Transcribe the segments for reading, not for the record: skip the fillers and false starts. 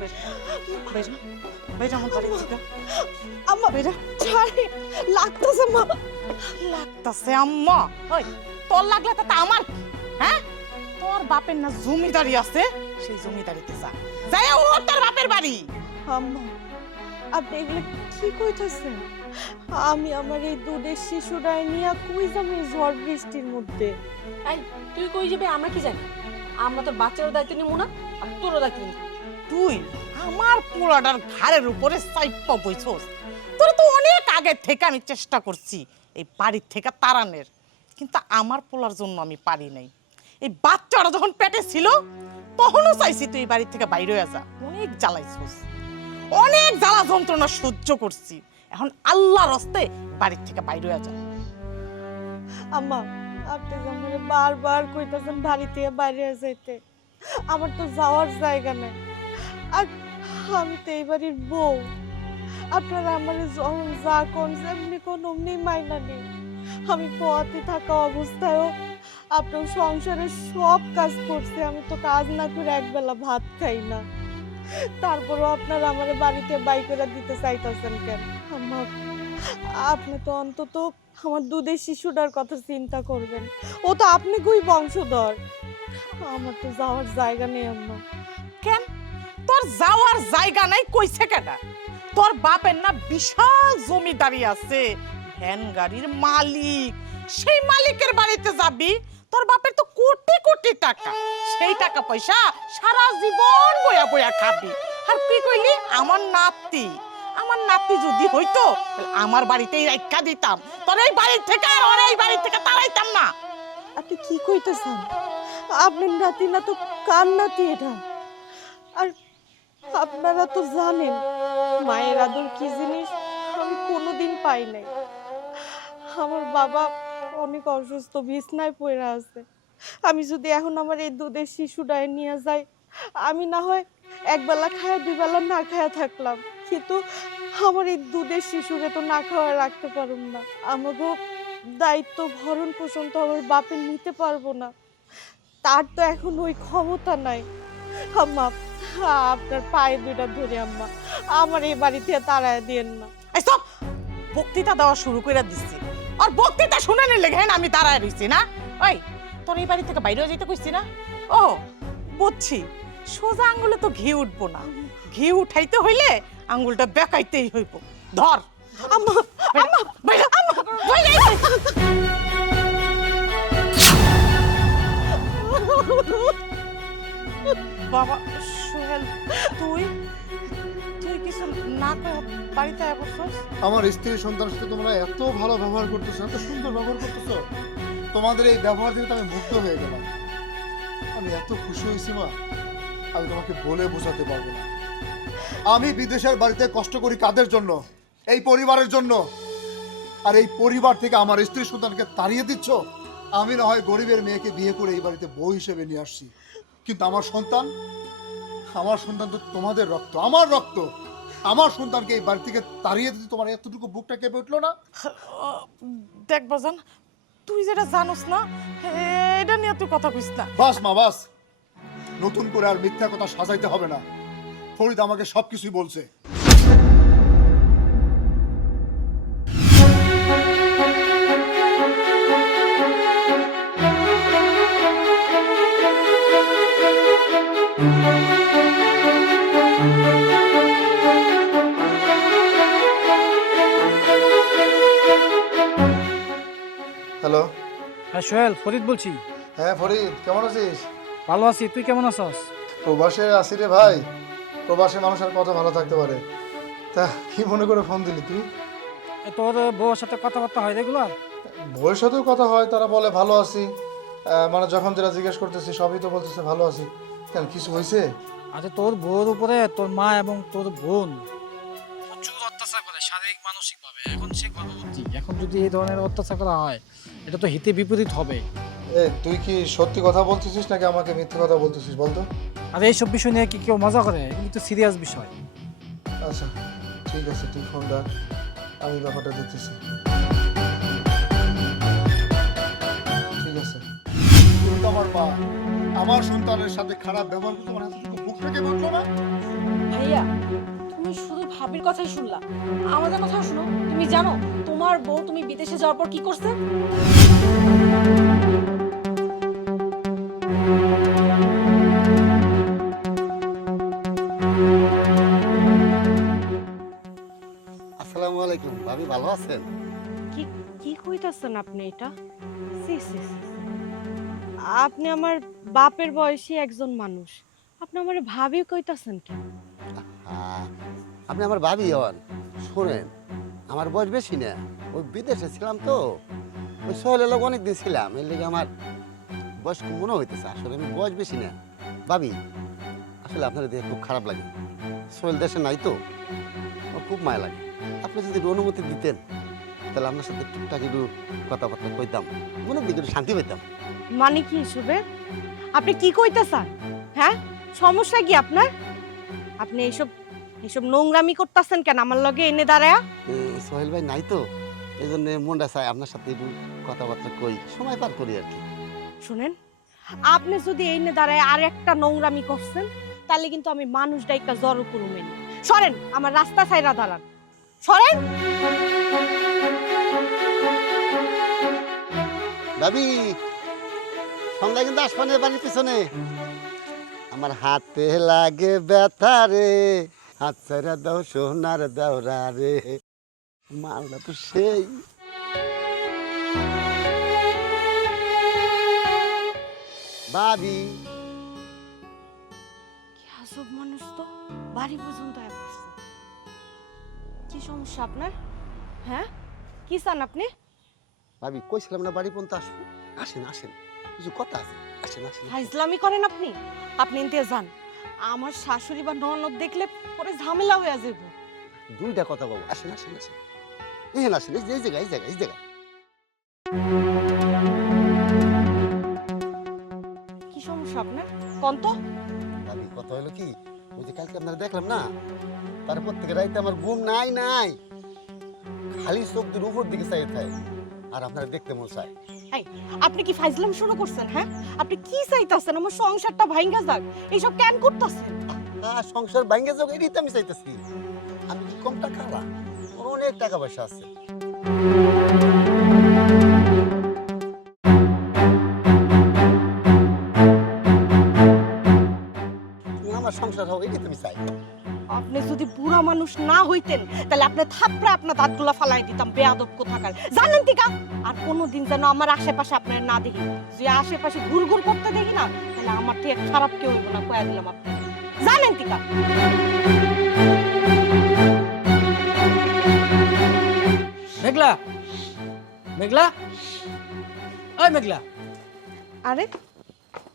বেজা বেজা আমার বাড়ি থেকে আম্মা বেজা ছাড়ে লাগতেছে মা লাগতাছে আম্মা। ওই তোর লাগলে তো আমার কি? হ্যাঁ তোর বাপের না জমিদারি আছে, সেই জমিদারিতে যা যাই ও তোর বাপের বাড়ি। আম্মা আপনি এগুলো কি কইতাছেন? আমি আমার এই দুধের শিশুটাই নিয়ে কই যাবো এই ঝড় বৃষ্টির মধ্যে? এই তুই কই যাবে আমরা কি জানি? আমরা তোর বাচ্চারও দায়িত্ব নিব না আর তোরও দায়িত্ব নিব। তুই আমার পোলাটার ঘাড়ের উপরে চাইপা বইছস। তোর তো অনেক আগে থেকে আমি চেষ্টা করছি এই বাড়ির থেকে তাড়ানোর, কিন্তু আমার পোলার জন্য আমি পারি নাই। এই বাচ্চাটা যখন পেটে ছিল তখনও চাইছি তুই এই বাড়ি থেকে বাইরে হয়ে যা। অনেক জ্বালাইছস, অনেক জ্বালা যন্ত্রণা সহ্য করছি, এখন আল্লাহর হস্তে বাড়ির থেকে বাইরে হয়ে যা। আম্মা আপনি আমার বারবার কইতাছেন বাড়ি থেকে বাইরে যাইতে, আমার তো যাওয়ার জায়গা নেই। আর আমি তো এই বাড়ির বউ, আপনারা আমার যখন যা কোন যেমনি কোন অমনি মাইনা নেই। আমি পথে থাকা অবস্থায়ও আপনার সংসারের সব কাজ করছে, আমি তো কাজ না করে একবেলা ভাত খাই না। তারপরও আপনারা আমার বাড়িতে বাই করে দিতে চাইতেছেন কেন? আম্মা আপনি তো অন্তত আমার দুধের শিশুটার কথা চিন্তা করবেন, ও তো আপনি কই বংশধর। আমার তো যাওয়ার জায়গা নেই আম্মা। কেন তোর যাওয়ার জায়গা নাই কইছে কেডা? তোর বাপের না বিশাল জমিদারি আছে, ভ্যান গাড়ির মালিক, সেই মালিকের বাড়িতে যাবি। তোর বাপের তো কোটি কোটি টাকা, সেই টাকা পয়সা সারা জীবন বয়া বয়া খাবি। আর কি কইলি আমার নাতি, আমার নাতি যদি হইতো তাহলে আমার বাড়িতেই রাখা দিতাম, তোর এই বাড়ি থেকে আর ওর এই বাড়ি থেকে তাড়াইতাম না। আপনি কি কইতেছেন? আপনার নাতি না তো কার নাতি এটা? আর আপনারা তো জানেন মায়ের আদর কি জিনিস আমি কোনোদিন পাই নাই। আমার বাবা অনেক অসুস্থ, বিছনায় পড়ে আছে। আমি যদি এখন আমার এই দুধের শিশুটায় নিয়ে যাই, আমি না হয় একবেলা খায়া দুই বেলা না খায়া থাকলাম, কিন্তু আমার এই দুধের শিশুকে তো না খাওয়া রাখতে পারুম না। আমাকে দায়িত্ব ভরণ পোষণ তো আমার বাপের নিতে পারবো না, তার তো এখন ওই ক্ষমতা নাই। আম্মা আপনার পায়ে দুইটা ধরে আম্মা আমার এই বাড়িতে তাড়ায় দিয়েন না। এই সব বক্তৃতা দেওয়া শুরু করে দিচ্ছি, আর বক্তৃতা শুনে নিলে ঘেন আমি দাঁড়ায় রইছি না। ওই তোর এই বাড়ি থেকে বাইরে যেতে কইছি না? ও বুঝছি, সোজা আঙ্গুলে তো ঘি উঠবো না, ঘি উঠাইতে হইলে আঙ্গুলটা বেকাইতেই হইব। ধর আম্মা আম্মা বাইরে, বাইরে। বাবা সোহেল, তুই তুই কিছু না করে বাড়িতে আসছস? আমার স্ত্রী সন্তানের সাথে তোমরা এত ভালো ব্যবহার করতেছো, এত সুন্দর ব্যবহার করতেছো, তোমাদের এই ব্যবহার দেখে তো আমি মুগ্ধ হয়ে গেলাম। আমি এত খুশি হয়েছি মা, আমি তোমাকে বলে বোঝাতে পারবো না। আমি বিদেশের বাড়িতে কষ্ট করি কাদের জন্য? এই পরিবারের জন্য। আর এই পরিবার থেকে আমার স্ত্রী সন্তানকে তাড়িয়ে দিচ্ছ। আমি না হয় গরিবের মেয়েকে বিয়ে করে এই বাড়িতে বউ হিসেবে নিয়ে আসছি, কিন্তু আমার সন্তান তো তোমাদের রক্ত, আমার রক্ত। আমার সন্তানকে এই বাড়ি থেকে তাড়িয়ে দিতে তোমার এতটুকু বুকটা কেঁপে উঠলো না? দেখ বাজান, তুই যেটা জানোস না এটা নিয়ে তুই কথা কইস না। বাস মা বাস, নতুন করে আর মিথ্যা কথা সাজাইতে হবে না। ফরিদ আমাকে সবকিছুই বলছে। হ্যালো। হ্যাঁ সোহেল, ফরিদ বলছি। হ্যাঁ ফরিদ, কেমন আছিস? ভালো আছি, তুই কেমন আছিস? প্রবাসে আছি রে ভাই। প্রবাসে মানুষের কথা ভালো থাকতে পারে। তা কি মনে করে ফোন দিলি তুই? তোর বউর সাথে কথাবার্তা হয় রেগুলার? বউয়ের সাথেও কথা হয়, তারা বলে ভালো আছি। মানে যখন যেটা জিজ্ঞেস করতেছি সবই তো বলতেছে ভালো আছি। কেন, কিছু হয়েছে? আচ্ছা, তোর বউর উপরে তোর মা এবং তোর বোন প্রচুর অত্যাচার করে, শারীরিক মানসিক ভাবে। এখন সে গর্ভবতী, এখন যদি এই ধরনের অত্যাচার করা হয় এটা তো হিতে বিপরীত হবে। তুই কি সত্যি কথা বলতেছিস নাকি আমাকে মিথ্যে কথা বলতেছিস বলতো? আর এইসব বিষয় নিয়ে কি কেউ মজা করে? এগুলি তো সিরিয়াস বিষয়। আচ্ছা ঠিক আছে, তুই ফোন রাখ, আমি ব্যাপারটা দেখতেছি। ঠিক আছে। তুমি তো আমার মা, আমার সন্তানের সাথে খারাপ ব্যবহার করতে তোমার এতটুকু বুক থেকে বললো না? কথাই শুনলা, আমাদের কথা শুনো। তুমি জানো তোমার বউ তুমি বিদেশে যাওয়ার পর কি করছে? আসসালামু আলাইকুম, ভাবি ভালো আছেন? কি কি কইতাছেন আপনি এটা? সি সি সি সি। আপনি আমার বাপের বয়সী একজন মানুষ, আপনি আমার ভাবি কইতাছেন কেন? হ্যাঁ, আপনি আমার ভাবি হন। শোনেন, আমার বয়স বেশি না, ওই বিদেশে ছিলাম তো, ওই সোহেলের লোক অনেকদিন ছিলাম, এর লেগে আমার বয়স কম মনে হইতেছে। আসলে আমি বয়স বেশি না ভাবি। আসলে আপনার দেখে খুব খারাপ লাগে, সোহেল দেশে নাই তো, আমার খুব মায়া লাগে। আপনি যদি একটু অনুমতি দিতেন তাহলে আপনার সাথে টুকটাক একটু কথাবার্তা কইতাম, মনের দিকে একটু শান্তি পেতাম। মানে কি হিসেবে? আপনি কি কইতেছেন? হ্যাঁ, সমস্যা কি আপনার? আপনি এইসব এইসব নোংরামি করতেছেন কেন আমার লগে এনে দাঁড়ায়া? সোহেল ভাই নাই তো, এই জন্য মনটা চাই আপনার সাথে একটু কথাবার্তা কই, সময় পার করি আর কি। শুনেন, আপনি যদি এনে দাঁড়ায় আর একটা নোংরামি করছেন তাহলে কিন্তু আমি মানুষ ডাইকা জড়ো করুমেন। সরেন, আমার রাস্তা ছাইরা দাঁড়ান, সরেন। ভাবি, সন্ধ্যা কিন্তু আসমানের বাড়ির পিছনে। আমার হাতে লাগে ব্যথা রে, হাত ছাড়া দাও সোনার দাওরা রে, মালটা তো সেই। ভাবি, কি আজব মানুষ তো, বাড়ি পর্যন্ত আয়া পড়ছে। কি সমস্যা আপনার? হ্যাঁ, কি চান আপনি? ভাবি কইছিলাম না বাড়ি পর্যন্ত আসবো। আসেন আসেন, কিছু কথা আছে, আসেন আসেন। ফাইজলামি করেন আপনি? আপনি এনতে যান, আমার শাশুড়ি বা ননদ দেখলে পরে ঝামেলা হয়ে যাবে। দুইটা কথা বলবো, আসেন আসেন আসেন, এখানে আসেন, এই জায়গায় এই জায়গায় এই জায়গায়। কি সমস্যা আপনার কোন তো? ভাবি কথা হলো কি, ওই যে কালকে আপনারা দেখলাম না, তারপর থেকে রাইতে আমার ঘুম নাই নাই, খালি চোখ দিয়ে উপর দিকে চাই থাকে, আর আপনারা দেখতে মন চায়। এই, আপনি কি ফাইজলাম শুরু করছেন? হ্যাঁ, আপনি কি চাইতাছেন? আমার সংসারটা ভাঙ্গা যাক, এইসব কেন করতেছেন? সংসার ভাঙ্গে যাক এটাই তো আমি চাইতেছি। আমি কি কম টাকা আলা, ওর অনেক টাকা পয়সা আছে। তুমি আমার সংসার হোক এটাই তুমি চাই। আপনি যদি বুড়া মানুষ না হইতেন তাহলে আপনি থাপড়া আপনার দাঁতগুলা ফালাই দিতাম, বেয়াদব কোথাকার। জানেন টিকা, আর কোনোদিন যেন আমার আশেপাশে আপনার না দেখি, যে আশেপাশে ঘুরঘুর করতে দেখি না, তাহলে আমার থেকে খারাপ কেউ হইব না, কয়া দিলাম আপনি। জানেন টিকা? মেঘলা, মেঘলা, ওই মেঘলা, আরে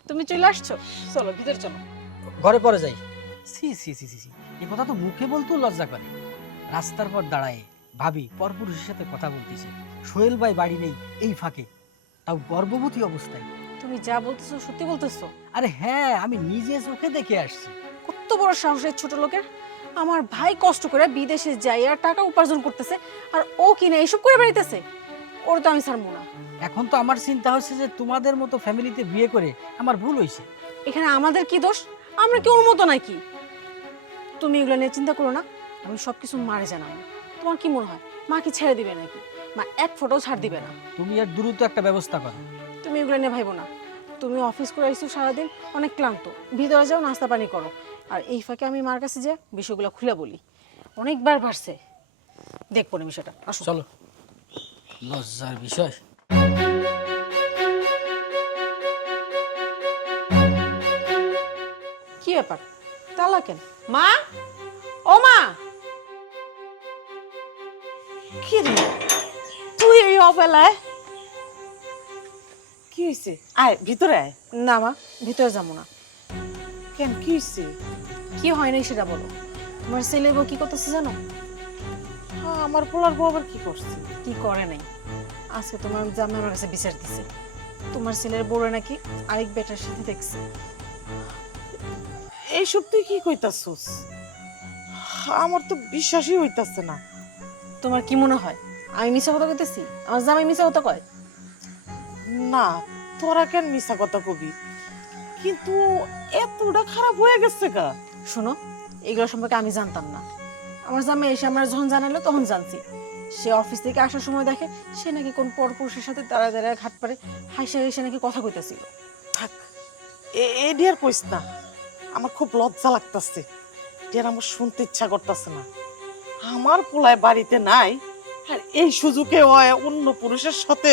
তুমি চলে আসছো, চলো ভিতরে চলো। ঘরে পরে যাই। সি সি সি সি সি, এই কথা তো মুখে বলতেও লজ্জা করে। রাস্তার পর দাঁড়ায় ভাবি পরপুরুষের সাথে কথা বলতেছে, সোহেল ভাই বাড়ি নেই এই ফাঁকে, তাও গর্ভবতী অবস্থায়। তুমি যা বলতেছো সত্যি বলতেছো? আরে হ্যাঁ, আমি নিজে চোখে দেখে আসছি। কত বড় সাহসের ছোট লোকের! আমার ভাই কষ্ট করে বিদেশে যাই আর টাকা উপার্জন করতেছে, আর ও কিনা এইসব করে বেড়াইতেছে। ওর তো আমি ছাড়বো না। এখন তো আমার চিন্তা হচ্ছে যে তোমাদের মতো ফ্যামিলিতে বিয়ে করে আমার ভুল হয়েছে। এখানে আমাদের কি দোষ? আমরা কি ওর মতো নাকি? তুমি এগুলো নিয়ে চিন্তা করো না, আমি সবকিছু মারে জানাবো। তোমার কি মনে হয় মা কি ছেড়ে দিবে নাকি? মা এক ফটো ছাড় দিবে না। তুমি এর দ্রুত একটা ব্যবস্থা করো। তুমি এগুলো নিয়ে ভাইবো না। তুমি অফিস করে আইসো সারাদিন, অনেক ক্লান্ত, ভিতরে যাও, নাস্তা পানি করো। আর এই ফাঁকে আমি মার কাছে যে বিষয়গুলো খুলে বলি, অনেকবার বাড়ছে, দেখবো না বিষয়টা। আসো চলো, লজ্জার বিষয়। কি ব্যাপার, তালা কেন? মা, ও মা, কি রে তুই এই অবেলায়? কি হয়েছে? আয় ভিতরে আয়। না মা, ভিতরে যাবো না। কেন, কি হয়েছে? কি হয় নাই সেটা বলো। তোমার ছেলে বউ কি করতেছে জানো? আমার পোলার বউ আবার কি করছে? কি করে নাই, আজকে তোমার জামাই আমার কাছে বিচার দিছে। তোমার ছেলের বউরে নাকি আরেক বেটার সাথে দেখছে। এইসব তুই কি কইতাছস? আমার তো বিশ্বাসই হইতাছে না। তোমার কি মনে হয় আমি মিছা কথা কইতেছি? আমার জামাই মিছা কথা কয়? না, তোরা কেন মিছা কথা কবি? কিন্তু এতটা খারাপ হয়ে গেছে গা? শোনো, এগুলো সম্পর্কে আমি জানতাম না। আমার জামাই এসে আমার যখন জানালো তখন জানছি। সে অফিস থেকে আসার সময় দেখে সে নাকি কোন পরপুরুষের সাথে দাঁড়ায় দাঁড়ায় ঘাট পারে হাইসা হাইসা নাকি কথা কইতেছিল। থাক, এডি আর কইস না, আমার খুব লজ্জা লাগতাছে। এডি আর আমার শুনতে ইচ্ছা করতেছে না। আমার পোলায় বাড়িতে নাই, আর এই সুযোগে অন্য পুরুষের সাথে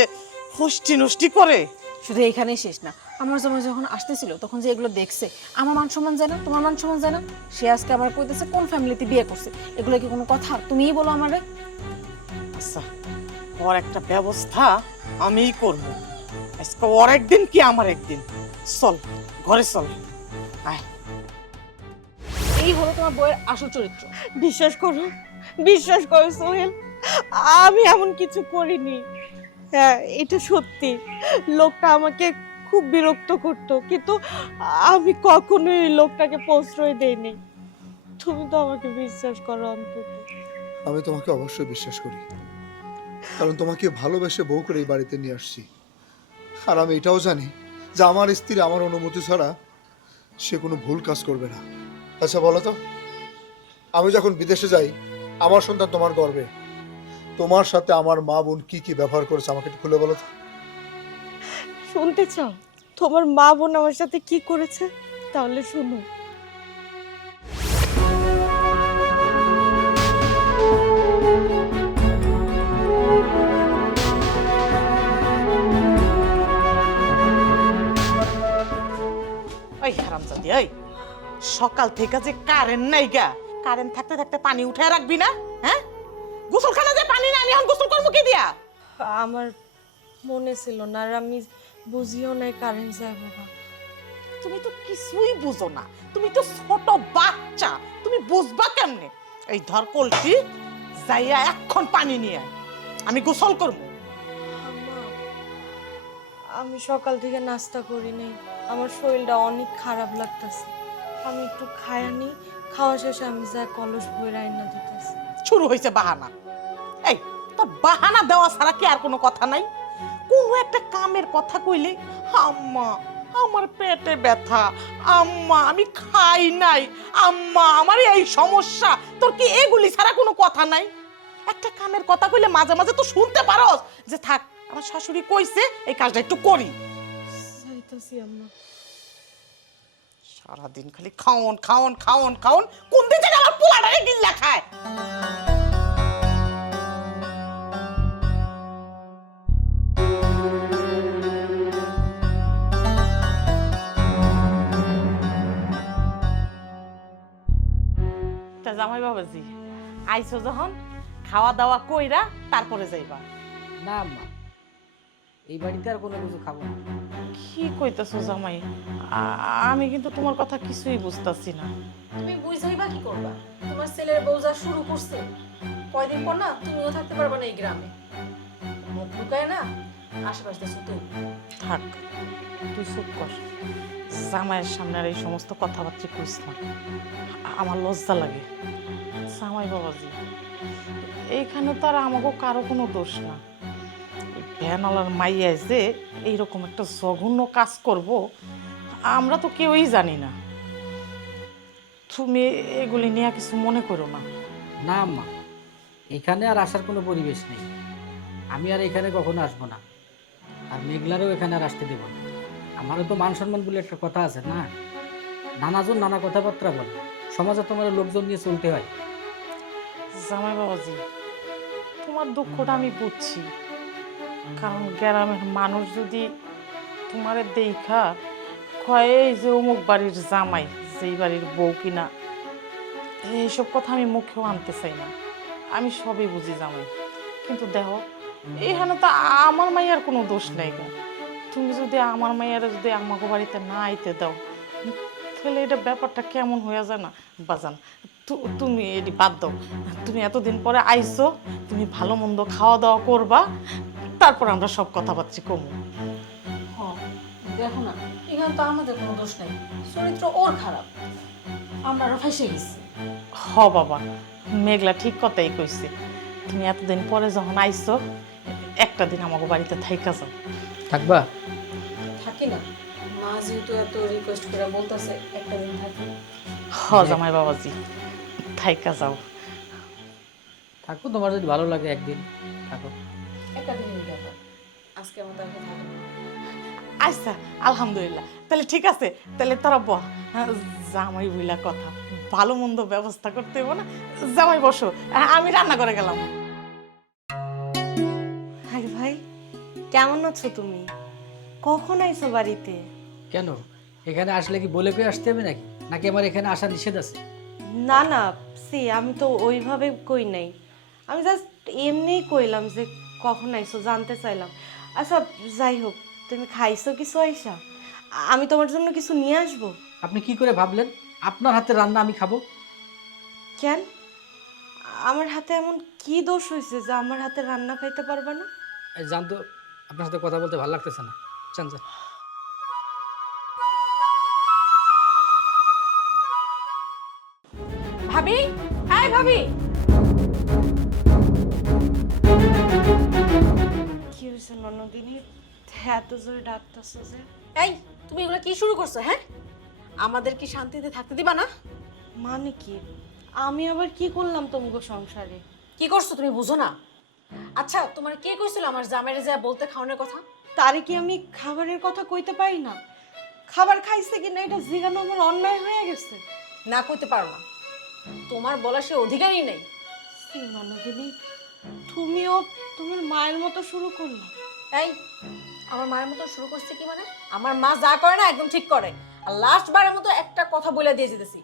ফষ্টি নষ্টি করে। শুধু এখানেই শেষ না, আমার জামাই যখন আসতেছিল তখন যে এগুলো দেখছে, আমার মান সম্মান যায় না, তোমার মান সম্মান যায় না। সে আজকে আমার কইতেছে কোন ফ্যামিলিতে বিয়ে করছে, এগুলো কি কোনো কথা? তুমিই বলো আমারে। আচ্ছা, ওর একটা ব্যবস্থা আমিই করব। আজকে ওর একদিন কি আমার একদিন। চল ঘরে চল, আয়। এই হলো তোমার বইয়ের আসল চরিত্র। বিশ্বাস করো সোহেল, আমি এমন কিছু করিনি। হ্যাঁ, এটা সত্যি, লোকটা আমাকে খুব বিরক্ত করতো, কিন্তু আমি কখনোই এই লোকটাকে প্রশ্রয় দেইনি। তুমি তো আমাকে বিশ্বাস করো অন্তত। আমি তোমাকে অবশ্যই বিশ্বাস করি, কারণ তোমাকে ভালোবেসে বউ করে এই বাড়িতে নিয়ে আসছি। আর আমি এটাও জানি যে আমার স্ত্রী আমার অনুমতি ছাড়া সে কোনো ভুল কাজ করবে না। আচ্ছা বলো তো, আমি যখন বিদেশে যাই আমার সন্তান তোমার গর্বে, তোমার সাথে আমার মা বোন কি কি ব্যবহার করেছে আমাকে একটু খুলে বলো তো। শুনতে চাও তোমার মা বোন আমার সাথে কি করেছে? তাহলে শুনো। ওই হারামজাদি, ওই সকাল থেকে যে কারেন্ট নাই গা, কারেন্ট থাকতে থাকতে পানি উঠায় রাখবি না? হ্যাঁ, গোসলখানা যে পানি না, আমি এখন গোসল করবো কি দিয়া? আমার মনে ছিল না, আর আমি বুঝিও নাই কারেন্ট যায় বাবা। তুমি তো কিছুই বুঝো না, তুমি তো ছোট বাচ্চা, তুমি বুঝবা কেমনে? এই ধর কলসি, যাইয়া এখন পানি নিয়ে আয়, আমি গোসল করবো। আম্মা, আমি সকাল থেকে নাস্তা করিনি, আমার শরীরটা অনেক খারাপ লাগতেছে। আমি একটু খায়ানি, খাওয়া শেষে আমি যা কলস বই রান্না দিতেছি। শুরু হয়েছে বাহানা। এই তোর বাহানা দেওয়া ছাড়া কি আর কোনো কথা নাই? কোনো একটা কামের কথা কইলে আম্মা আমার পেটে ব্যথা, আম্মা আমি খাই নাই, আম্মা আমার এই সমস্যা, তোর কি এগুলি ছাড়া কোনো কথা নাই? একটা কামের কথা কইলে মাঝে মাঝে তো শুনতে পারোস যে থাক আমার শাশুড়ি কইছে এই কাজটা একটু করি। যাইতাছি আম্মা। সারাদিন খালি খাওন খাওন খাওন খাওন, কোন দিন যেন আমার পোলাটারে গিল্লা খায়। তা জামাই বাবাজি, আইছো যখন খাওয়া দাওয়া কইরা তারপরে যাইবা। না আম্মা, এই বাড়িতে আর কোনো কিছু খাবো না। কি কইতাছো জামাই? আমি কিন্তু তোমার কথা কিছুই বুঝতাছি না। তুমি বুঝাইবা কি করবা? তোমার ছেলের বউ যা শুরু করছে, কয়দিন পর না তুমিও থাকতে পারবে না এই গ্রামে। মুখ লুকায় না আশেপাশে শুধু। থাক, তুই চুপ কর। জামাইয়ের সামনে আর এই সমস্ত কথাবার্তা কইস না, আমার লজ্জা লাগে। জামাই বাবাজি, এইখানে তো আর আমাকে কারো কোনো দোষ না। ভ্যানওয়ালার মাইয়া যে এইরকম একটা জঘন্য কাজ করব আমরা তো কেউই জানি না। তুমি এগুলি নিয়ে কিছু মনে করো না। না আম্মা, এখানে আর আসার কোনো পরিবেশ নেই। আমি আর এখানে কখনো আসবো না, আর মেঘলারও এখানে আর আসতে দেবো না। আমারও তো মান সম্মান বলে একটা কথা আছে না, নানাজন নানা কথাবার্তা বলে, সমাজে তোমার লোকজন নিয়ে চলতে হয়। জামাই বাবাজি, তোমার দুঃখটা আমি বুঝছি, কারণ গ্রামের মানুষ যদি তোমারে দেখা কয় এই যে অমুক বাড়ির জামাই, যেই বাড়ির বউ কিনা, এইসব কথা আমি মুখেও আনতে চাই না। আমি সবই বুঝি জামাই, কিন্তু দেখো এখানে তো আমার মাইয়ার কোনো দোষ নেই গো। তুমি যদি আমার মাইয়ারে যদি আমাকে বাড়িতে না আইতে দাও, তাহলে এটা ব্যাপারটা কেমন হয়ে যায় না বাজান? তুমি এটি বাদ দাও। তুমি এতদিন পরে আইছো, তুমি ভালো মন্দ খাওয়া দাওয়া করবা, তারপর আমরা সব কথাবার্তা কমু। দেখো না, এখানে তো আমাদের কোনো দোষ নেই, চরিত্র ওর খারাপ, আমরা আরো ফাঁসে গেছি। হ বাবা, মেঘলা ঠিক কথাই কইছে। তুমি এতদিন পরে যখন আইছো, একটা দিন আমাকে বাড়িতে থাইকা যাও। থাকবা? থাকি না, মা যেহেতু এত রিকোয়েস্ট করে বলতেছে একটা দিন থাকি। হ জামাই বাবাজি, থাইকা যাও। থাকো, তোমার যদি ভালো লাগে একদিন থাকো। একটা দিনের ব্যাপার, আজকে আমার তাকে থাকো। আচ্ছা আলহামদুলিল্লাহ, তাহলে ঠিক আছে, তাহলে তোরা বহ। জামাই বইলা কথা, ভালো মন্দ ব্যবস্থা করতে হইব না। জামাই বসো, আমি রান্না করে গেলাম। হাই ভাই, কেমন আছো তুমি? কখন আইছো বাড়িতে? কেন, এখানে আসলে কি বলে কই আসতে হবে নাকি? নাকি আমার এখানে আসা নিষেধ আছে? না না, আমি তো ওইভাবে কই নাই, আমি জাস্ট এমনিই কইলাম যে কখন আইছো জানতে চাইলাম। আচ্ছা যাই হোক, তুমি খাইছো কিছু আইসা? আমি তোমার জন্য কিছু নিয়ে আসবো। আপনি কি করে ভাবলেন আপনার হাতে রান্না আমি খাবো? কেন, আমার হাতে এমন কি দোষ হয়েছে যে আমার হাতে রান্না খাইতে পারবা না? এই জানতো, আপনার সাথে কথা বলতে ভালো লাগতেছে না, চান যান। ভাবি, হাই ভাবি। কি হয়েছে ননদিনী, এত জোরে ডাকতেছো যে? এই, তুমি এগুলো কি শুরু করছো? হ্যাঁ, আমাদের কি শান্তিতে থাকতে দিবা না? মানে কি, আমি আবার কি করলাম তোমাকে সংসারে? কি করছো তুমি বুঝো না? আচ্ছা, তোমার কে কইছিল আমার জামাইরে যা বলতে খাওয়ানোর কথা? তারে কি আমি খাবারের কথা কইতে পারি না? খাবার খাইছে কিনা এটা জিজ্ঞানো আমার অন্যায় হয়ে গেছে। না কইতে পারো না, তোমার বলা সে অধিকারই নেই। ননদিনী, তুমিও তোমার মায়ের মতো শুরু করলা। এই, আমার মায়ের মতো শুরু করছে কি মানে? আমার মা যা করে না একদম ঠিক করে। আর লাস্ট বারের মতো একটা কথা বলে দিয়ে যেতেছি,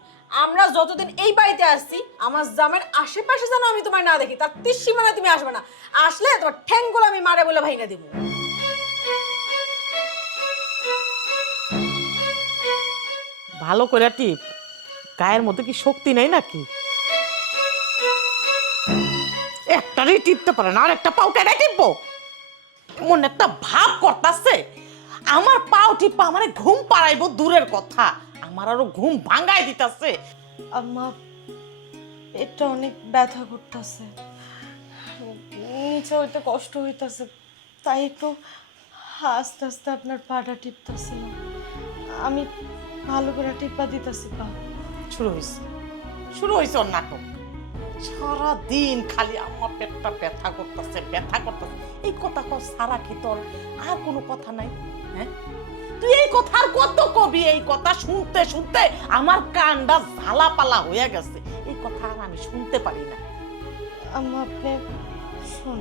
আমরা যতদিন এই বাড়িতে আসছি আমার জামের আশেপাশে যেন আমি তোমার না দেখি, তার তীর সীমানায় তুমি আসবে না। আসলে তোমার ঠ্যাংগুলো আমি মারে বলে ভাইঙ্গা দিব। ভালো করে টিপ, গায়ের মধ্যে কি শক্তি নাই নাকি? একটারই টিপতে পারে না, আর একটা পাও কেটে টিপবো? মনে একটা ভাব করতেছে আমার পাও টিপা আমার ঘুম পাড়াইবো দূরের কথা, আমার আরো ঘুম ভাঙাই দিতেছে। আম্মা, এটা অনেক ব্যথা করতেছে, নিচে হইতে কষ্ট হইতাছে, তাই একটু আস্তে আস্তে আপনার পাটা টিপতেছিলাম। আমি ভালো করে টিপা দিতেছি পা। শুরু হয়েছে ওর নাটক। সারাদিন খালি আমার পেটটা ব্যথা করতেছে ব্যথা করতেছে, এই কথা কর সারা কি তোর আর কোনো কথা নাই? হ্যাঁ, তুই এই কথা আর কত কবি? এই কথা শুনতে শুনতে আমার কানটা ঝালাপালা হয়ে গেছে, এই কথা আর আমি শুনতে পারি না। আম্মা আপনি শোন,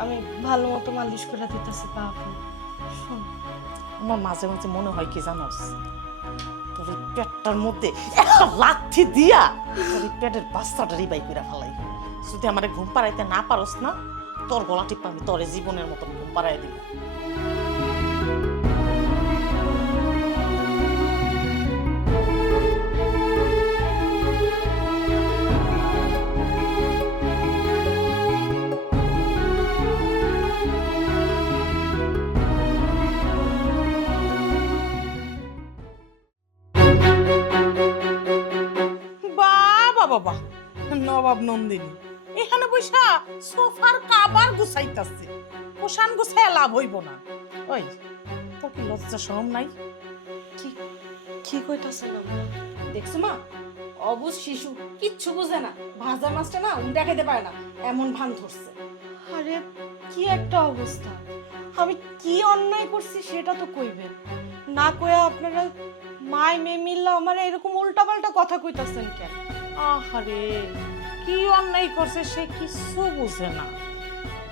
আমি ভালো মতো মালিশ করে দিতেছি পা, আপনি শোন। আমার মাঝে মাঝে মনে হয় কি জানোস, তোর এই পেটটার মধ্যে একটা লাথি দিয়া তোর এই পেটের বাচ্চাটারই বাই করে ফেলাই। যদি আমারে ঘুম পাড়াইতে না পারস না, তোর গলা টিপা আমি তোরে জীবনের মতন ঘুম পাড়াই দিব। বাবা বাবা, নবাব নন্দিনী এখানে বৈশা সোফার কাবার গুছাইতাছে, পোষান গুছায় লাভ হইব না। ওই তোর কি লজ্জা শরম নাই? কি কি কইতাছেন আম্মা? দেখছো মা, অবুঝ শিশু, কিচ্ছু বুঝে না, ভাজা মাছটা না উল্টা খাইতে পারে না, এমন ভান ধরছে। আরে কি একটা অবস্থা, আমি কি অন্যায় করছি সেটা তো কইবেন না, কইয়া আপনারা মায় মেয়ে মিল্লা আমার এরকম উল্টাপাল্টা কথা কইতাছেন কেন? আহারে, কি অন্যায় করছে সে কিছু বুঝে না।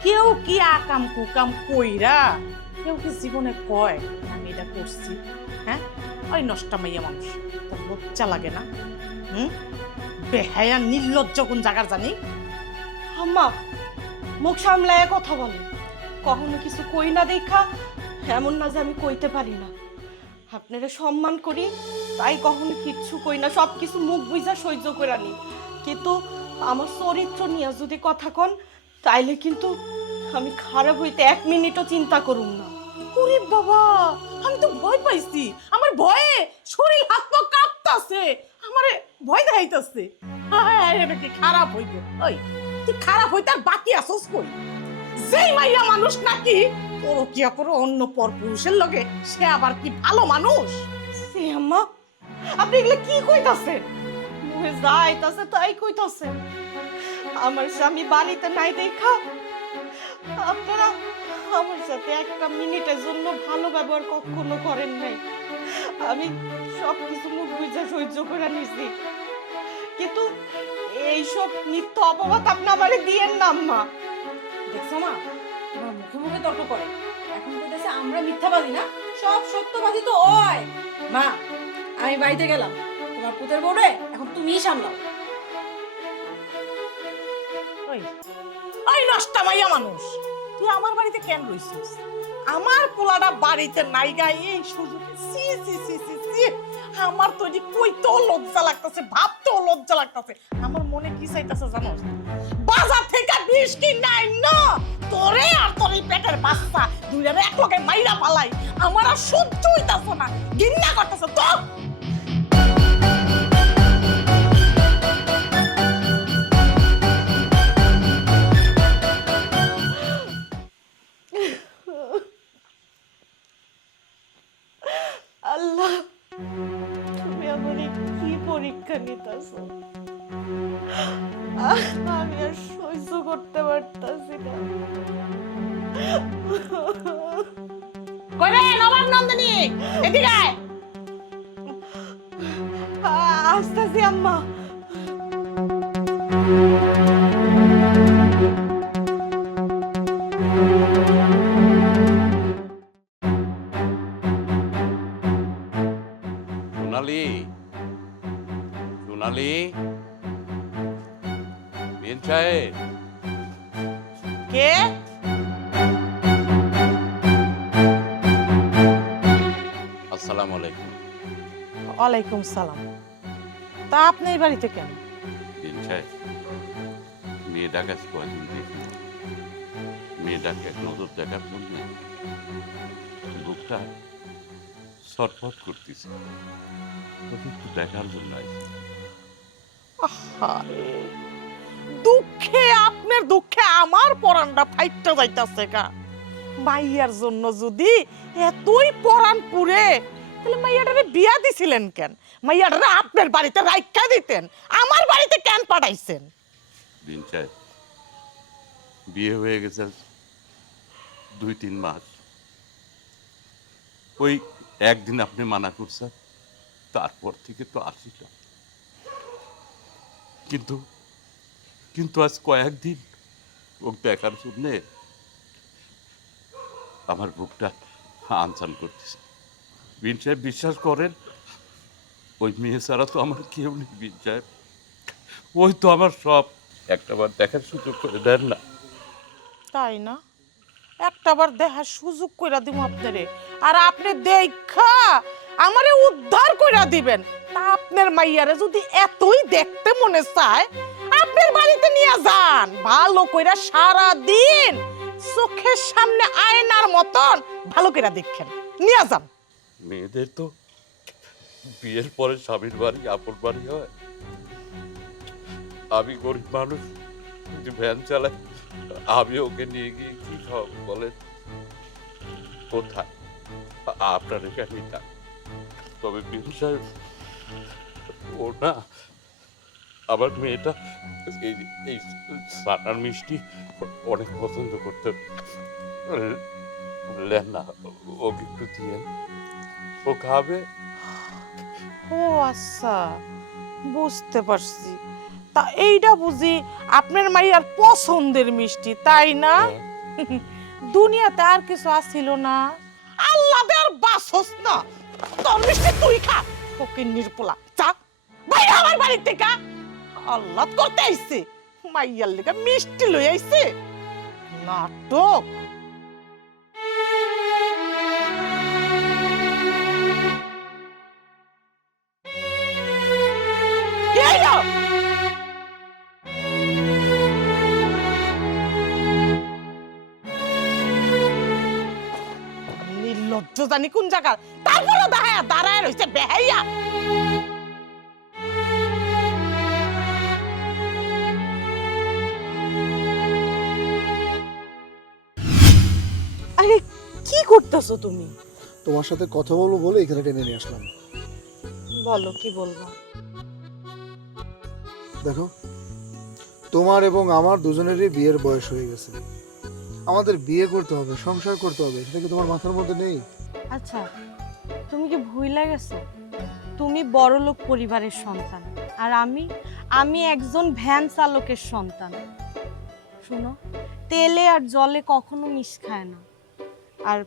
কেউ কি আকাম কুকাম কইরা কেউ কি জীবনে কয় আমি এটা করছি? হ্যাঁ, ওই নষ্টা মাইয়া মানুষ, তোর লজ্জা লাগে না? বেহায়া নির্লজ্জ কোন জায়গার জানি? আম্মা, মুখ সামলায় কথা বলেন, কখনো কিছু কই না দেখা এমন না যে আমি কইতে পারি না। আপনারা সম্মান করি তাই কখনো কিচ্ছু কই না, সব কিছু মুখ বুঝা সহ্য করে নি, কিন্তু আমার চরিত্র নিয়ে যদি কথা কন তাইলে কিন্তু আমি খারাপ হইতে 1 মিনিটও চিন্তা করুম না। ওরে বাবা, আমি তো ভয় পাইছি, আমার ভয়ে শরীর হাত পা কাঁপতাছে, আমারে ভয় দেখাইতাছে। এটা কি খারাপ হইবে? ওই তুই খারাপ হইতে আর বাকি আসস কই? যেই মাইয়া মানুষ নাকি পরকিয়া করে অন্য পর পুরুষের লগে, সে আবার কি ভালো মানুষ? সে আম্মা, আপনি এগুলো কি কইতাছেন? মুখে যা আইতাছে তাই কইতাছেন। আমার স্বামী বাড়িতে নাই দেখা আপনারা আমার সাথে একটা মিনিটের জন্য ভালো ব্যবহার কখনো করেন নাই। আমি সবকিছু মুখ বুঝে সহ্য করে নিছি, কিন্তু এইসব মিথ্যা অপবাদ আপনি আমারে দিয়েন না আম্মা। দেখছো মা, তোমার মুখে মুখে তর্ক করে, এখন বলতেছে আমরা মিথ্যাবাদী না, সব সত্যবাদী তো ওই। মা, আমি বাড়িতে গেলাম, তোমার পুতের বউরে এখন তুমিই সামলাও। ওই ওই নষ্টা মাইয়া মানুষ, তুই আমার বাড়িতে কেন রইছিস? আমার পোলাটা বাড়িতে নাই গাই এই সুযোগে সি সি সি সি সি আমার তো যে কইতেও লজ্জা লাগতেছে, ভাবতেও লজ্জা লাগতেছে। আমার মনে কি চাইতেছে জানোস? বাজার থেকে বিষ কিনাই না তোরে আর তোর এই পেটের বাচ্চা দুইটারে এক লগে মাইরা পালাই। আমার আর সহ্য হইতাছে না, ঘৃণা করতেছে তো। আল্লাহ, তুমি আমার কি পরীক্ষা নিতেছো? আমি আর সহ্য করতে পারতাছি না। কইরে নবাব নন্দিনী, এদিকে আয়। আসতাছি আম্মা। সোনালি, সোনালি, মেন সাহেব, কে? আসসালামু আলাইকুম। ওয়ালাইকুম সালাম। তা আপনি এই বাড়িতে কেন? মেন সাহেব, মেয়েটার কাছে কয়দিন দেখি, মেয়েটাকে এক নজর দেখার জন্য বুকটা ছটফট করতেছে, ওকে একটু দেখার জন্য আইছি। আহারে, দুঃখে আপনার দুঃখে আমার পরানটা ফাইটটা যাইতাছে গা। মাইয়ার জন্য যদি এতই পরান পুরে, তাহলে মাইয়াটারে বিয়া দিছিলেন কেন? মাইয়াটারে আপনার বাড়িতে রাইখা দিতেন, আমার বাড়িতে কেন পাঠাইছেন? দিন সাহেব, বিয়ে হয়ে গেছে 2-3 মাস, ওই একদিন আপনি মানা করছেন, তারপর থেকে তো আসিল। কিন্তু কিন্তু আজ কয়েকদিন ওক দেখার জন্য আমার বুকটা আনচান করতেছে। বিন সাহেব, বিশ্বাস করেন, ওই মেয়ে ছাড়া তো আমার কেউ নেই। বিন সাহেব, ওই তো আমার সব। একটাবার দেখার সুযোগ করে দেন না। তাই না? একটাবার দেখার সুযোগ কইরা দিব আপনারে, আর আপনি দেখা আমারে উদ্ধার কইরা দিবেন। তা আপনার মাইয়ারে যদি এতই দেখতে মনে চায়, আপনার বাড়িতে নিয়ে যান, ভালো কইরা সারা দিন চোখের সামনে আয়নার মতন ভালো কইরা দেখেন, নিয়ে যান। মেয়েদের তো বিয়ের পরে স্বামীর বাড়ি আপন বাড়ি হয়। আমি গরিব মানুষ, যে ভ্যান চালাই, আমি ওকে নিয়ে গিয়ে কি খাওয়াবো বলেন? কোথায়? আপনার এখানে থাক। তবে বিন সাহেব, ও না, আমার মেয়েটা এই এই সানার মিষ্টি অনেক পছন্দ করতে। লেন না, ওকে একটু দিয়ে, ও খাবে। ও আচ্ছা, বুঝতে পারছি। তা এইটা বুঝি আপনার মাইয়ার পছন্দের মিষ্টি, তাই না? দুনিয়াতে আর কিছু আসছিল না? আল্লাহ দেয়ার বাসস না, তোর মিষ্টি তুই খা। ফকির নির্পলা, চা বাইরে আমার বাড়ি থেকে। আল্লাহ করতে আইছে, মাইয়ার লেগে মিষ্টি লই আইছে। নাটক। কে এলো? নির্লজ্জ জানি কোন জায়গা, তারপরে দাঁড়ায় রয়েছে বেহাইয়া। আরে কি করতেছো তুমি? তোমার সাথে কথা বলবো বলে এখানে টেনে নিয়ে আসলাম। বলো, কি বলবো? দেখো, তোমার এবং আমার দুজনেরই বিয়ের বয়স হয়ে গেছে, আমাদের বিয়ে করতে হবে, সংসার করতে হবে, সেটা কি তোমার মাথার মধ্যে নেই? আচ্ছা, তুমি কি ভুইলা গেছো? তুমি বড়লোক পরিবারের সন্তান, আর আমি আমি একজন ভ্যান চালকের সন্তান। শুনো, তেলে আর জলে কখনো মিশ খায় না। আর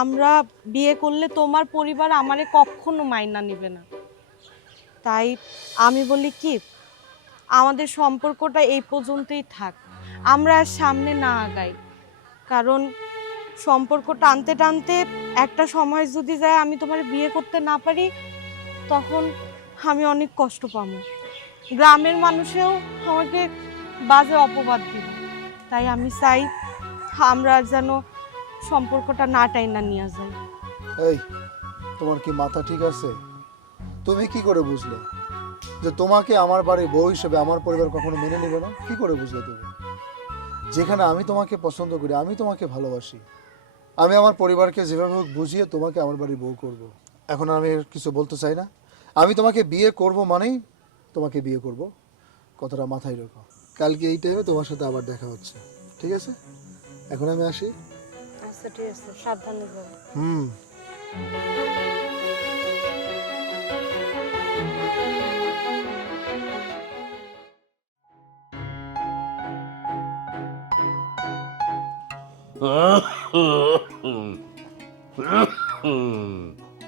আমরা বিয়ে করলে তোমার পরিবার আমারে কখনো মাইনা নিবে না। তাই আমি বলি কি, আমাদের সম্পর্কটা এই পর্যন্তই থাক, আমরা আর সামনে না আগাই। কারণ সম্পর্ক টানতে টানতে একটা সময় যদি যায় আমি তোমার বিয়ে করতে না পারি, তখন আমি অনেক কষ্ট পাবো, গ্রামের মানুষেও আমাকে বাজে অপবাদ দিবে। তাই আমি চাই আমরা যেন সম্পর্কটা না টাইনা নিয়ে যাই। এই, তোমার কি মাথা ঠিক আছে? তুমি কি করে বুঝলে যে তোমাকে আমার বাড়ির বউ হিসেবে আমার পরিবার কখনো মেনে নেবে না? কি করে বুঝলে তুমি? যেখানে আমি তোমাকে পছন্দ করি, আমি তোমাকে ভালোবাসি, আমি আমার পরিবারকে যেভাবে হোক বুঝিয়ে তোমাকে আমার বাড়ির বউ করব। এখন আমি আর কিছু বলতে চাই না, আমি তোমাকে বিয়ে করব মানেই তোমাকে বিয়ে করব, কথাটা মাথায় রেখো। কালকে এই টাইমে তোমার সাথে আবার দেখা হচ্ছে, ঠিক আছে? এখন আমি আসি। আচ্ছা ঠিক আছে, সাবধানে যাও। হুম।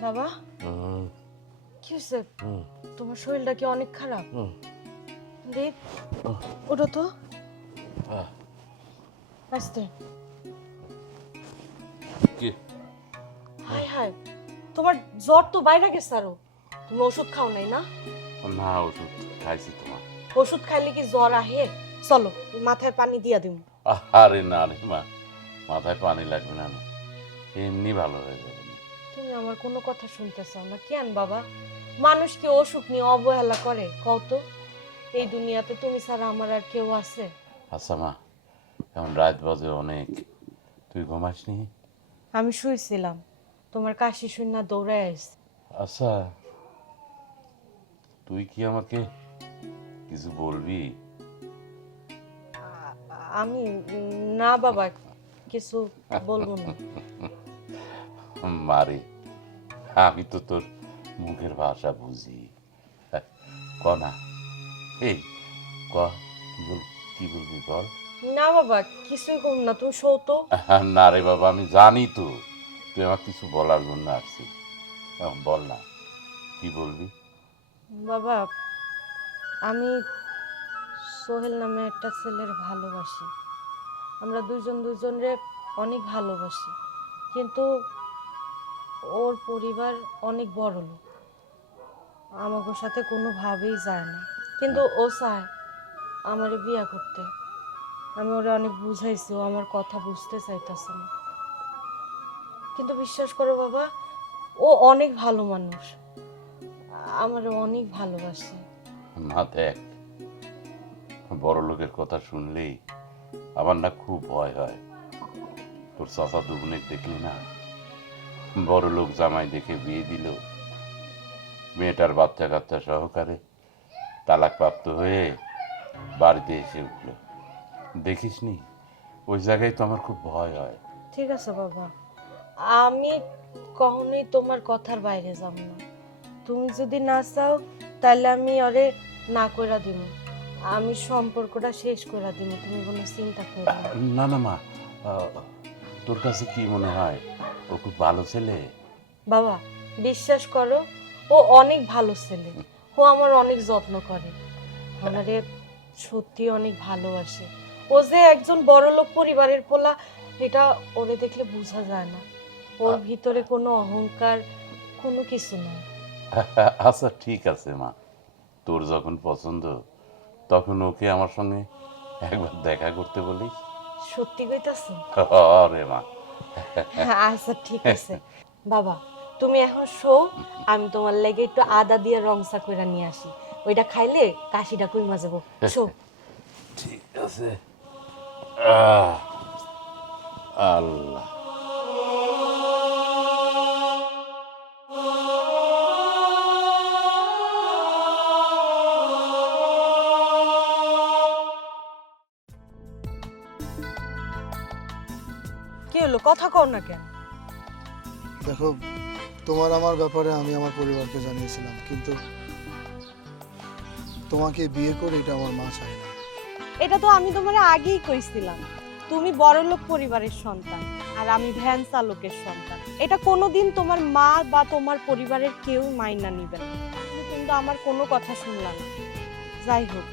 বাবা, কি হয়েছে? তোমার শরীরটা কি অনেক খারাপ? দেখ, ওটা তো আস্তে। কি হায় হায়, তোমার জ্বর তো বাইরে গেছে আরো। তুমি ওষুধ খাও নাই না? না, ওষুধ খাইছি তোমার। ওষুধ খাইলে কি জ্বর আহে? চলো মাথায় পানি দিয়া দিম। আরে না রে মা, মাথায় পানি লাগবে না, না এমনি ভালো হয়ে যাবে। তুমি আমার কোনো কথা শুনতে চাও না কেন বাবা? মানুষ কি অসুখ নিয়ে অবহেলা করে কও তো? এই দুনিয়াতে তুমি ছাড়া আমার আর কেউ আছে? আচ্ছা মা, এখন রাত বাজে অনেক, তুই ঘুমাসনি? আমি শুয়েছিলাম, তোমার কাশি শুনে দৌড়ায় আসছি। আচ্ছা, তুই কি আমাকে কিছু বলবি? আমি না বাবা, কিছু বলবো না। মারে, আমি তো তোর মুখের ভাষা বুঝি। ক না, এই ক, কি বলবি বল। না বাবা, কিছুই কম না, তুমি শো তো। না রে বাবা, আমি জানি তো তুই আমার কিছু বলার জন্য আসছিস। বল না, কি বলবি? বাবা, আমি সোহেল নামে একটা ছেলের ভালোবাসি। আমরা দুজন দুজনরে অনেক ভালোবাসি, কিন্তু ওর পরিবার অনেক বড় লোক, আমাদের সাথে কোনোভাবেই যায় না। কিন্তু ও চায় আমারে বিয়ে করতে। আমি ওরে অনেক বুঝাইছি, ও আমার কথা বুঝতে চাইতেছে না। কিন্তু বিশ্বাস করো বাবা, ও অনেক ভালো মানুষ, আমারে অনেক ভালোবাসে। না দেখ, বড় লোকের কথা শুনলেই আমার না খুব ভয় হয়। তোর চাচা দুগুনের দেখলি না, বড় লোক জামাই দেখে বিয়ে দিল, মেয়েটার বাচ্চা কাচ্চা সহকারে তালাক প্রাপ্ত হয়ে বাড়িতে এসে উঠল। দেখিসনি? ওই জায়গায় তো আমার খুব ভয় হয়। ঠিক আছে বাবা, আমি কখনোই তোমার কথার বাইরে যাব না। তুমি যদি না চাও তাহলে আমি ওরে না কইরা দিব, আমি সম্পর্কটা শেষ কইরা দিব, তুমি কোনো চিন্তা করো না। না না মা, তোর কাছে কি মনে হয় ও খুব ভালো ছেলে? বাবা বিশ্বাস করো, ও অনেক ভালো ছেলে, ও আমার অনেক যত্ন করে, আমারে সত্যি অনেক ভালোবাসে। ও যে একজন বড়লোক পরিবারের পোলা, এটা ওরে দেখলে বোঝা যায় না। ওর ভিতরে কোনো অহংকার, কোনো কিছু নাই। আচ্ছা ঠিক আছে মা, তোর যখন পছন্দ তখন ওকে আমার সঙ্গে একবার দেখা করতে বলিস। সত্যি কইতাছো? আরে মা, আচ্ছা ঠিক আছে বাবা, তুমি এখন শো, আমি তোমার লেগে একটু আদা দিয়ে রং চা কইরা নিয়ে আসি, ওইটা খাইলে কাশিটা কইমা যাবো। শো। ঠিক আছে। আল্লাহ, কি হলো, কথা কও না কেন? দেখো, তোমার আমার ব্যাপারে আমি আমার পরিবারকে জানিয়েছিলাম, কিন্তু তোমাকে বিয়ে করে এটা আমার মা চায় না। এটা তো আমি তোমার আগেই কইছিলাম, তুমি বড়লোক পরিবারের সন্তান আর আমি ভ্যান চালকের সন্তান। এটা কোনোদিন তোমার মা বা তোমার পরিবারের কেউ মাইনা নিবে না। কিন্তু আমার কোনো কথা শুনলাম না। যাই হোক,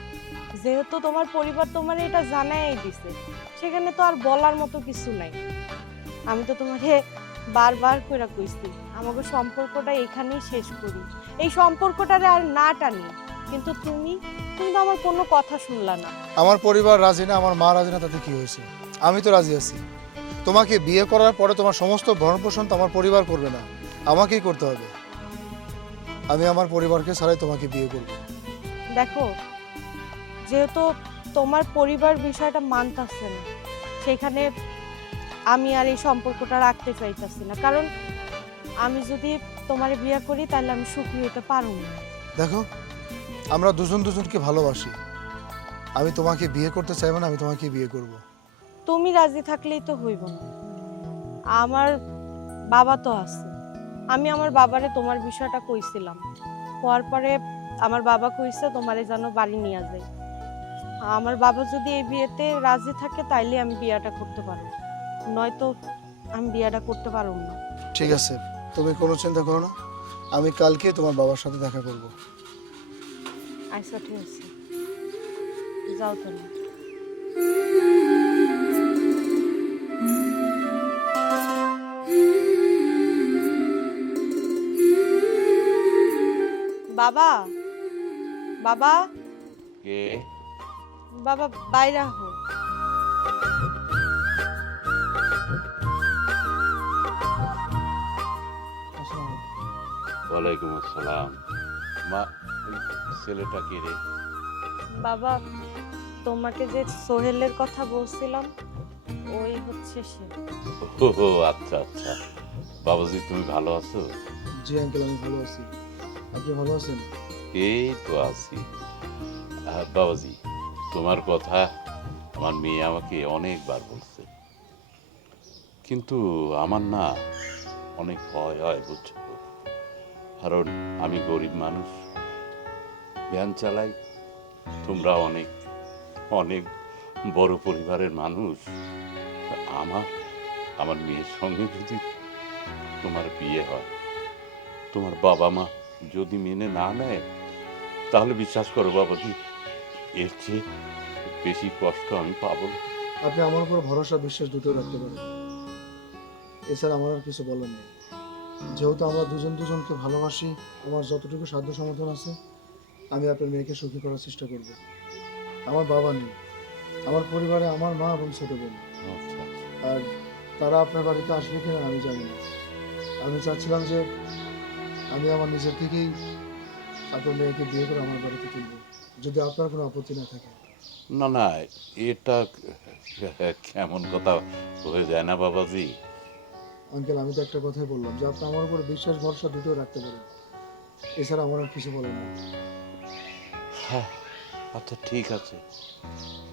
যেহেতু তোমার পরিবার তোমার এটা জানাই দিছে, সেখানে তো আর বলার মতো কিছু নাই। আমি তো তোমাকে বারবার করে কইছি আমাকে সম্পর্কটা এখানেই শেষ করি, এই সম্পর্কটারে আর না টানি, কিন্তু তুমি তুমি তো আমার কোনো কথা শুনলা না। আমার পরিবার রাজি না, আমার মা রাজি না, তাতে কি হয়েছে? আমি তো রাজি আছি। তোমাকে বিয়ে করার পরে তোমার সমস্ত ভরণ পোষণ তো আমার পরিবার করবে না, আমাকেই করতে হবে। আমি আমার পরিবারকে ছাড়াই তোমাকে বিয়ে করব। দেখো, যেহেতু তোমার পরিবার বিষয়টা মানতাছে না, সেখানে আমি আর এই সম্পর্কটা রাখতে চাইতাছি না। কারণ আমি যদি তোমার বিয়ে করি তাহলে আমি সুখী হতে পারবো না। দেখো, আমরা দুজন দুজনকে ভালোবাসি। আমি তোমাকে বিয়ে করতে চাইবো না, আমি তোমাকে বিয়ে করব। তুমি রাজি থাকলেই তো হইব না। আমার বাবা তো আছে, আমি আমার বাবারে তোমার বিষয়টা কইছিলাম। হওয়ার পরে আমার বাবা কইছে তোমারে যেন বাড়ি নিয়ে যায়। আমার বাবা যদি এই বিয়েতে রাজি থাকে তাইলে আমি বিয়েটা করতে পারবো, নয়তো আমি বিয়েটা করতে পারবো না। ঠিক আছে, তুমি কোনো চিন্তা করো না, আমি কালকে তোমার বাবার সাথে দেখা করব। আচ্ছা ঠিক আছে, যাও তাহলে। বাবা, বাবা, কে? বাবা বাইরে হো। ওয়ালাইকুম আসসালাম। মা, ছেলেটা কি রে? বাবা, তোমাকে যে সোহেলের কথা বলছিলাম ওই হচ্ছে সে। ও আচ্ছা আচ্ছা। বাবাজি, তুমি ভালো আছো? জি আঙ্কেল, আমি ভালো আছি। আপনি ভালো আছেন? এই তো আছি। বাবাজি, তোমার কথা আমার মেয়ে আমাকে অনেকবার বলছে, কিন্তু আমার না অনেক ভয় হয়, বুঝছো? কারণ আমি গরিব মানুষ, ভ্যান চালাই, তোমরা অনেক অনেক বড় পরিবারের মানুষ। আমার আমার মেয়ের সঙ্গে যদি তোমার বিয়ে হয়, তোমার বাবা মা যদি মেনে না নেয়, তাহলে বিশ্বাস করো বাবাজি, এর চেয়ে বেশি কষ্ট আমি পাবো না। আপনি আমার উপর ভরসা বিশ্বাস দুটো রাখতে পারেন, এছাড়া আমার আর কিছু বলার নেই। যেহেতু আমরা দুজন দুজনকে ভালোবাসি, আমার যতটুকু সাধ্য সমর্থন আছে আমি আপনার মেয়েকে সুখী করার চেষ্টা করব। আমার বাবা নেই, আমার পরিবারে আমার মা এবং ছোট বোন, আচ্ছা আর তারা আপনার বাড়িতে আসবে কিনা আমি জানি না। আমি চাচ্ছিলাম যে আমি আমার নিজের থেকেই আপনার মেয়েকে বিয়ে করে আমার বাড়িতে তুলব, যদি আপনার কোনো আপত্তি না থাকে। না না, এটা কেমন কথা হয়ে যায় না বাবাজি? আঙ্কেল, আমি তো একটা কথাই বললাম যে আপনি আমার উপর বিশ্বাস ভরসা দুটো রাখতে পারেন, এছাড়া আমার আর কিছু বলার নেই। হ্যাঁ, আচ্ছা ঠিক আছে,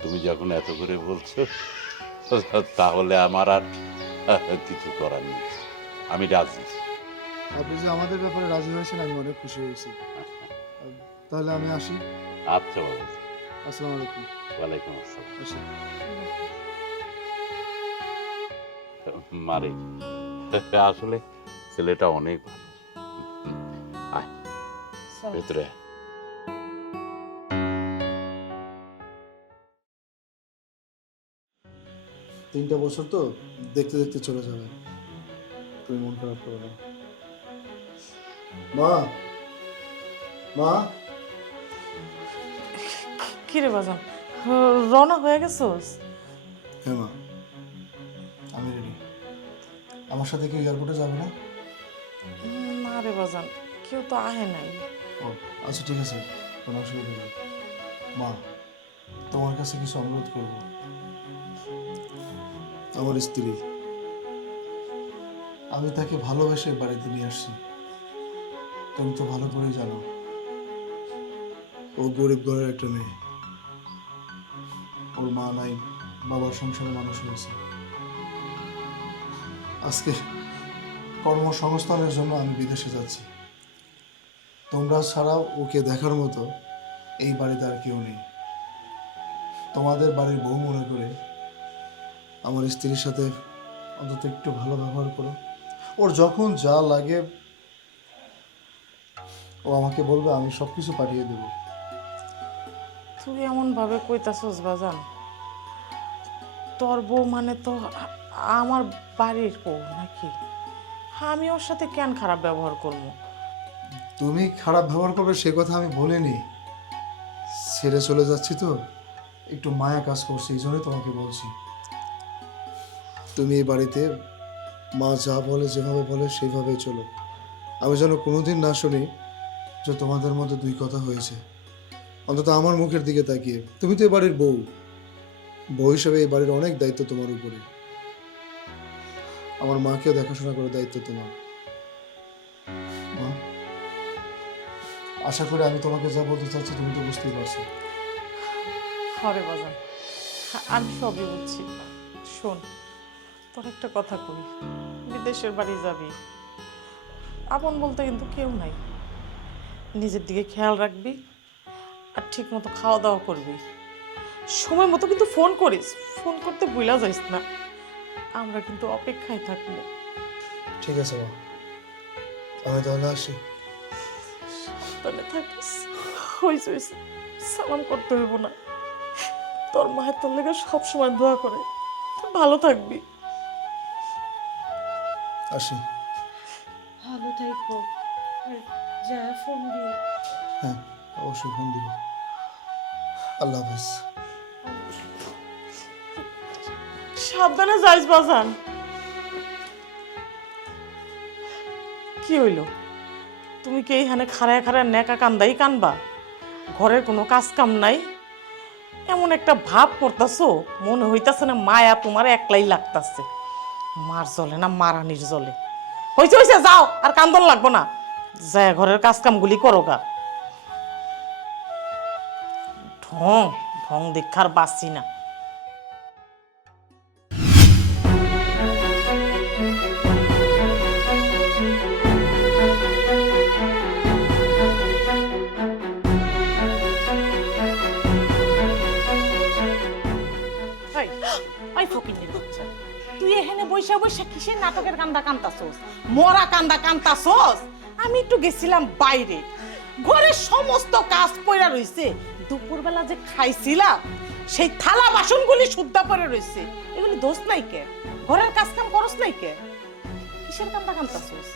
তুমি যখন এত করে বলছো, তাহলে আমার আর কিছু করার নেই, আমি রাজি। আপনি যে আমাদের ব্যাপারে রাজি হয়েছেন আমি অনেক খুশি হয়েছি। তাহলে আমি আসি। আচ্ছা বাবাজি। আসসালামু আলাইকুম। ওয়ালাইকুম আসসালাম। আসি। মারে, আসলে ছেলেটা অনেক ভালো। আয় ভেতরে আয়। 3টা বছর তো দেখতে দেখতে চলে যাবে, তুমি মন খারাপ করো না। মা, মা, কি রে বাজান, রওনা হয়ে গেছোস? হ্যাঁ মা, আমি রেডি। আমার সাথে কি এয়ারপোর্টে যাবে না? না রে বাজান, কেউ তো আহে নাই। ও আচ্ছা, ঠিক আছে, কোনো অসুবিধা নেই। মা, তোমার কাছে কিছু অনুরোধ করব। আমার স্ত্রী, আমি তাকে ভালোবেসে বাড়িতে নিয়ে আসছি। তুমি তো ভালো করেই জানো ও গরিব ঘরের একটা মেয়ে, ওর মা নাই, বাবার সংসারে মানুষ হয়েছে। আজকে কর্মসংস্থানের জন্য আমি বিদেশে যাচ্ছি। তোমরা ছাড়াও ওকে দেখার মতো এই বাড়িতে আর কেউ নেই। তোমাদের বাড়ির বউ মনে করে আমার স্ত্রীর সাথে অন্তত একটু ভালো ব্যবহার করো। ওর যখন যা লাগে ও আমাকে বলবে, আমি সব কিছু পাঠিয়ে দেবো। তুই এমন ভাবে কইতাছস বাজান, তোর বউ মানে তো আমার বাড়ির বউ নাকি? আমি ওর সাথে কেন খারাপ ব্যবহার করবো? তুমি খারাপ ব্যবহার করবে সে কথা আমি বলিনি। ছেড়ে চলে যাচ্ছি তো একটু মায়া কাজ করছে, এই জন্যই তোমাকে বলছি। তুমি এই বাড়িতে মা যা বলে, যেভাবে বলে সেইভাবেই চলো। আমি যেন কোনোদিন না শুনি যে তোমাদের মধ্যে দুই কথা হয়েছে, অন্তত আমার মুখের দিকে তাকিয়ে। তুমি তো এই বাড়ির বউ, বউ হিসেবে এই বাড়ির অনেক দায়িত্ব তোমার উপরে। আমার মাকেও দেখাশোনা করার দায়িত্ব তোমার। মা, আশা করি আমি তোমাকে যা বলতে চাচ্ছি তুমি তো বুঝতেই পারছো। হরে বাজান, আমি সবই বুঝছি। শোন, তোর একটা কথা কই, বিদেশের বাড়ি যাবি, আপন বলতে কিন্তু কেউ নাই। নিজের দিকে খেয়াল রাখবি আর ঠিক মতো খাওয়া দাওয়া করবি। সময় মতো কিন্তু ফোন করিস, ফোন করতে ভুলা যাইস না। আমরা কিন্তু অপেক্ষায় থাকবো। ঠিক আছে মা, আমি তাহলে আসি। তাহলে থাকিস, হয়েছে হয়েছে, সালাম করতে হইব না। তোর মায়ের তোর লেগে সবসময় দোয়া করে, তুই ভালো থাকবি। আসি। ভালো থাকবো, আর যা ফোন দিয়ে। হ্যাঁ, অবশ্যই ফোন দিব। আল্লাহ হাফেজ। সাবধানে যাইস বাজান। কি হইল, তুমি কি এইখানে খাড়ায় খাড়ায় নেকা কান্দাই কানবা? ঘরের কোনো কাজ কাম নাই? এমন একটা ভাব করতেছো, মনে হইতাছে না মায়া তোমার একলাই লাগতাছে। মার জলে না মারানির জলে। হইছে হইছে, যাও, আর কান্দন লাগবো না। যায় ঘরের কাজ কামগুলি করো গা। ঢং ঢং দেখার বাসি না। তুই এখানে বৈশা বৈশা কিসের নাটকের কান্দা কান্তাছস, মরা কান্দা কান্তাছস? আমি একটু গেছিলাম বাইরে, ঘরের সমস্ত কাজ পড়া রইছে। দুপুরবেলা যে খাইছিলাম সেই থালা বাসনগুলি শুদ্ধা পড়ে রইছে। এগুলি দোষ নাই কে? ঘরের কাজ কাম করস নাই কে? কিসের কান্দা কান্তাছস?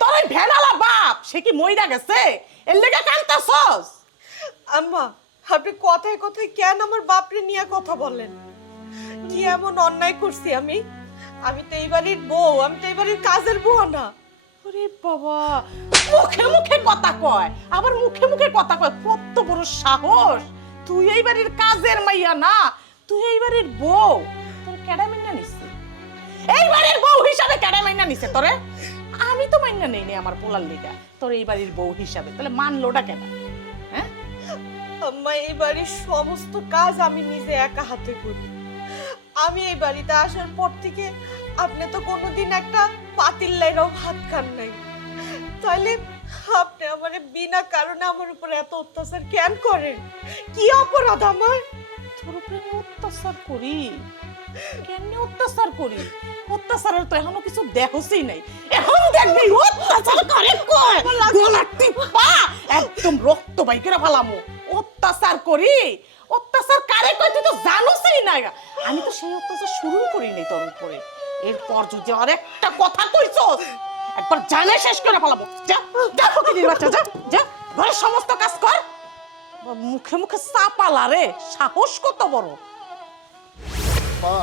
তোর ওই ভেনালা বাপ সে কি মইরা গেছে এর লেগে কান্তাছস? আম্মা, আপনি কথায় কথায় কেন আমার বাপরে নিয়ে কথা বলেন? কি এমন অন্যায় করছি আমি? আমি তো এই বাড়ির বউ, আমি তো এই বাড়ির কাজের বউ না। ওরে বাবা, মুখে মুখে কথা কয়, আবার মুখে মুখে কথা কয়। কত বড় সাহস! তুই এই বাড়ির কাজের মাইয়া না, তুই এই বাড়ির বউ। তোর কেডা মাইনা নিছে? এই বাড়ির বউ হিসাবে কেডা মাইনা নিছে তোরে? আমি তো মাইনা নেই নি আমার পোলার লিগা, তোর এই বাড়ির বউ হিসাবে। তাহলে মানলোটা কেন? হ্যাঁ, আম্মা, এই বাড়ির সমস্ত কাজ আমি নিজে একা হাতে করি। আমি এই বাড়িতে আসার পর থেকে আপনি তো কোনোদিন একটা পাতিল লাইরাও ভাত খান নাই। তাহলে আপনি আমার বিনা কারণে আমার উপর এত অত্যাচার কেন করেন? কি অপরাধ আমার? তোর উপরে আমি অত্যাচার করি? কেমনে অত্যাচার করি? অত্যাচারের তো এখনো কিছু দেখছই নাই। এখন দেখবি অত্যাচার করে কয় গলা টিপা একদম রক্ত বাইকেরা ফেলামো। অত্যাচার করি? অত্যাচার কারে কয় তুই তো জানোসই না। আমি তো সেই অত্যাচার শুরু করি নাই তোর উপরে। এরপর যদি আরেকটা কথা কইছস একবার জানে শেষ করে ফেলাবো। যা যা, ফকিনীর বাচ্চা, যা যা, ঘরের সমস্ত কাজ কর। মুখে মুখে চাপালা রে, সাহস কত বড়! মা,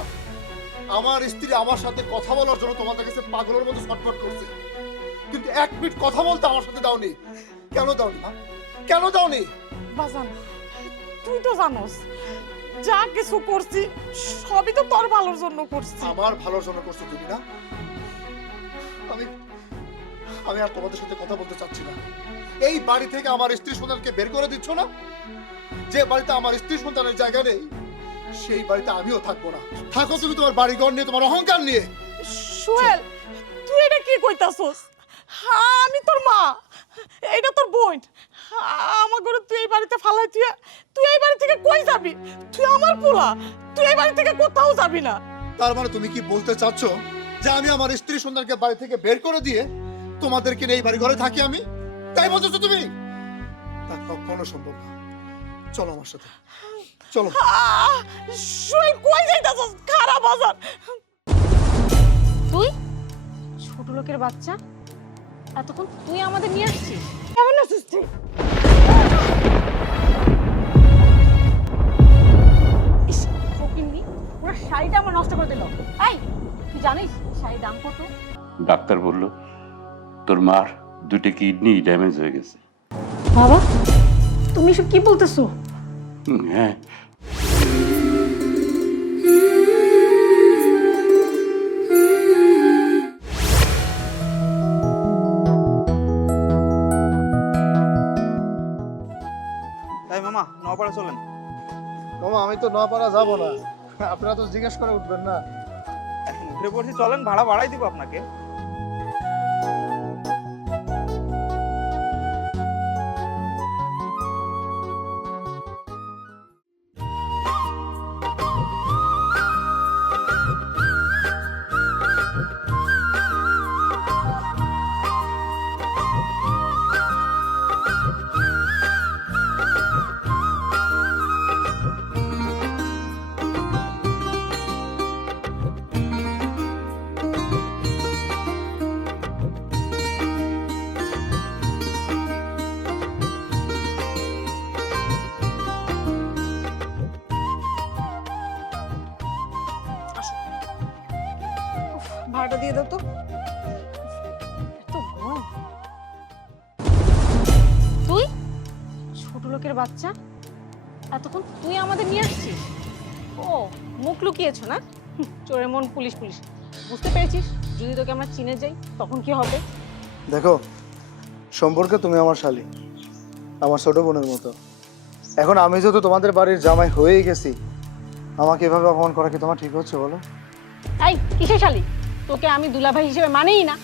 আমার স্ত্রী আমার সাথে কথা বলার জন্য তোমাদের কাছে পাগলের মতো ছটফট করছে, কিন্তু এক মিনিট কথা বলতে আমার সাথে দাওনি। কেন দাওনি মা? কেন দাওনি? বাজান, তুই তো জানোস যা কিছু করছি সবই তো তোর ভালোর জন্য করছি। আমার ভালোর জন্য করছো তুমি না? আমি আমি আর তোমাদের সাথে কথা বলতে চাচ্ছি না। এই বাড়ি থেকে আমার স্ত্রী সন্তানকে বের করে দিচ্ছ না? যে বাড়িতে আমার স্ত্রী সন্তানের জায়গা নেই সেই বাড়িতে আমিও থাকবো না। থাকো তুমি তোমার বাড়িঘর নিয়ে, তোমার অহংকার নিয়ে। সোহেল তুই এটা কি কইতাছস? আমি তোর মা, এইটা তোর বোন। আমার ঘরে তুই এই বাড়িতে ফালাই তুই এই বাড়ি থেকে কই যাবি? তুই আমার পোলা, তুই এই বাড়ি থেকে কোথাও যাবি না। তার মানে তুমি কি বলতে চাচ্ছ যে আমি আমার স্ত্রী সন্তানকে বাড়ি থেকে বের করে দিয়ে তোমাদেরকে নিয়ে এই বাড়ি ঘরে থাকি আমি? তাই বলতেছো তুমি? তা কখনো সম্ভব না। চলো আমার সাথে, চলো। সোহেল কই যাইতাছস? খারাপ বাজার। তুই ছোট লোকের বাচ্চা, এতক্ষণ তুই আমাদের নিয়ে আসছিস? কেমন আছিস তুই? ইস, ফকিন্নি, পুরো শাড়িটা আমার নষ্ট করে দিল। এই, তুই জানিস শাড়ির দাম কত? ডাক্তার বলল তোর মার 2টা কিডনি ড্যামেজ হয়ে গেছে। বাবা, তুমি এসব কি বলতেছো? হ্যাঁ, তাই মামা নপাড়া চলেন। মামা আমি তো নপাড়া যাব না, আপনারা তো জিজ্ঞেস করে উঠবেন না। এখন উঠে পড়ছি, চলেন, ভাড়া বাড়াই দিব আপনাকে। ভাড়াটা দিয়ে দাও তো। এত গরম। তুই ছোট লোকের বাচ্চা, এতক্ষণ তুই আমাদের নিয়ে আসছিস? ও, মুখ লুকিয়েছো না? চোরের মন পুলিশ পুলিশ, বুঝতে পেরেছিস? যদি তোকে আমরা চিনে যাই তখন কি হবে? দেখো, সম্পর্কে তুমি আমার শালী, আমার ছোট বোনের মতো। এখন আমি যেহেতু তোমাদের বাড়ির জামাই হয়েই গেছি, আমাকে এভাবে অপমান করা কি তোমার ঠিক হচ্ছে বলো? এই কিসের শালি? তোকে আমি দুলাভাই হিসেবে মানেই না।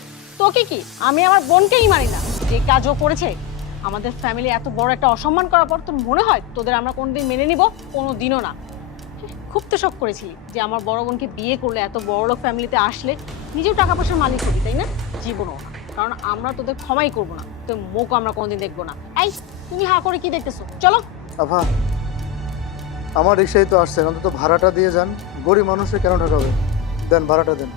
তোকে কি, আমি আমার বোনকেই মানি না। যে কাজও করেছে আমাদের ফ্যামিলি এত বড় একটা অসম্মান করার পর তোর মনে হয় তোদের আমরা কোনোদিন মেনে নিব? কোনোদিনও না। খুব তো শখ করেছিলি যে আমার বড় বোনকে বিয়ে করলে, এত বড় লোক ফ্যামিলিতে আসলে নিজেও টাকা পয়সার মালিক হবি, তাই না? জীবনও না, কারণ আমরা তোদের ক্ষমাই করবো না, তোর মুখ আমরা কোনোদিন দেখবো না। এই তুমি হা করে কি দেখতেছো? চলো। আভা, আমার রিক্সায় তো আসছেন, অন্তত ভাড়াটা দিয়ে যান। গরিব মানুষে কেন ঠকাবে? দেন, ভাড়াটা দেন।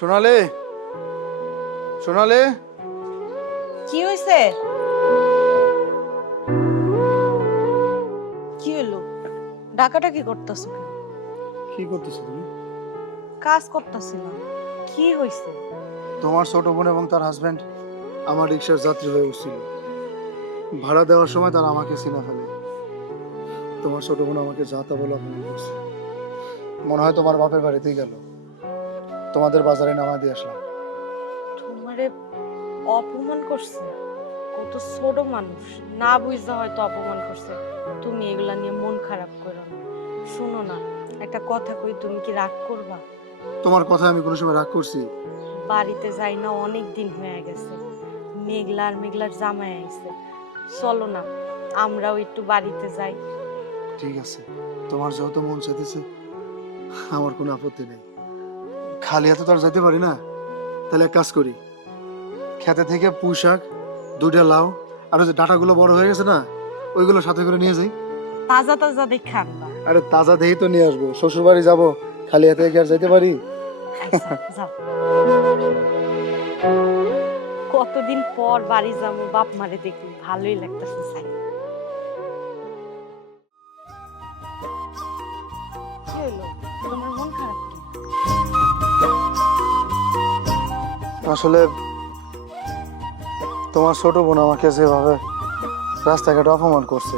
সোনালি, সোনালি, কি হয়েছে? কি হলো? ডাকাটা কি করতেছো? কি করতেছো তুমি? কাজ করতেছিলাম। কি হয়েছে? তোমার ছোট বোন এবং তার হাজবেন্ড আমার রিক্সার যাত্রী হয়ে উঠছিল। ভাড়া দেওয়ার সময় তারা আমাকে চিনে ফেলে। তোমার ছোট বোন আমাকে যা তা বলে অপমান করছে। মনে হয় তোমার বাপের বাড়িতেই গেল। তোমাদের বাজারে নামা দিয়ে আসলাম। তোমারে অপমান করছে? কত ছোট মানুষ, না বুঝতে হয়তো অপমান করছে। তুমি এগুলা নিয়ে মন খারাপ করো না। শোনো না, একটা কথা কই, তুমি কি রাগ করবা? তোমার কথা আমি কোনো সময় রাগ করছি? বাড়িতে যাই না, অনেক দিন হয়ে গেছে। মেঘলার জামাই আইছে। চলো না, আমরাও একটু বাড়িতে যাই। ঠিক আছে, তোমার যত মন চাইতেছে, আমার কোনো আপত্তি নেই। খালি হাতে তো আর যেতে পারি না। তাহলে এক কাজ করি, খেতে থেকে পুঁই শাক, 2টা লাউ, আর যে ডাঁটাগুলো বড় হয়ে গেছে না, ওইগুলো সাথে করে নিয়ে যাই। তাজা তাজা দেখে আনবা। আরে তাজা দেই তো নিয়ে আসবো। শ্বশুর বাড়ি যাবো, খালি হাতে কি আর যেতে পারি? আচ্ছা, যাও। কতদিন পর বাড়ি যাবো, বাপ মারে দেখি, ভালোই লাগতেছে। চাই কি হলো? তোমার মন খারাপ কি? আসলে তোমার ছোট বোন আমাকে যেভাবে রাস্তাঘাটে অপমান করছে,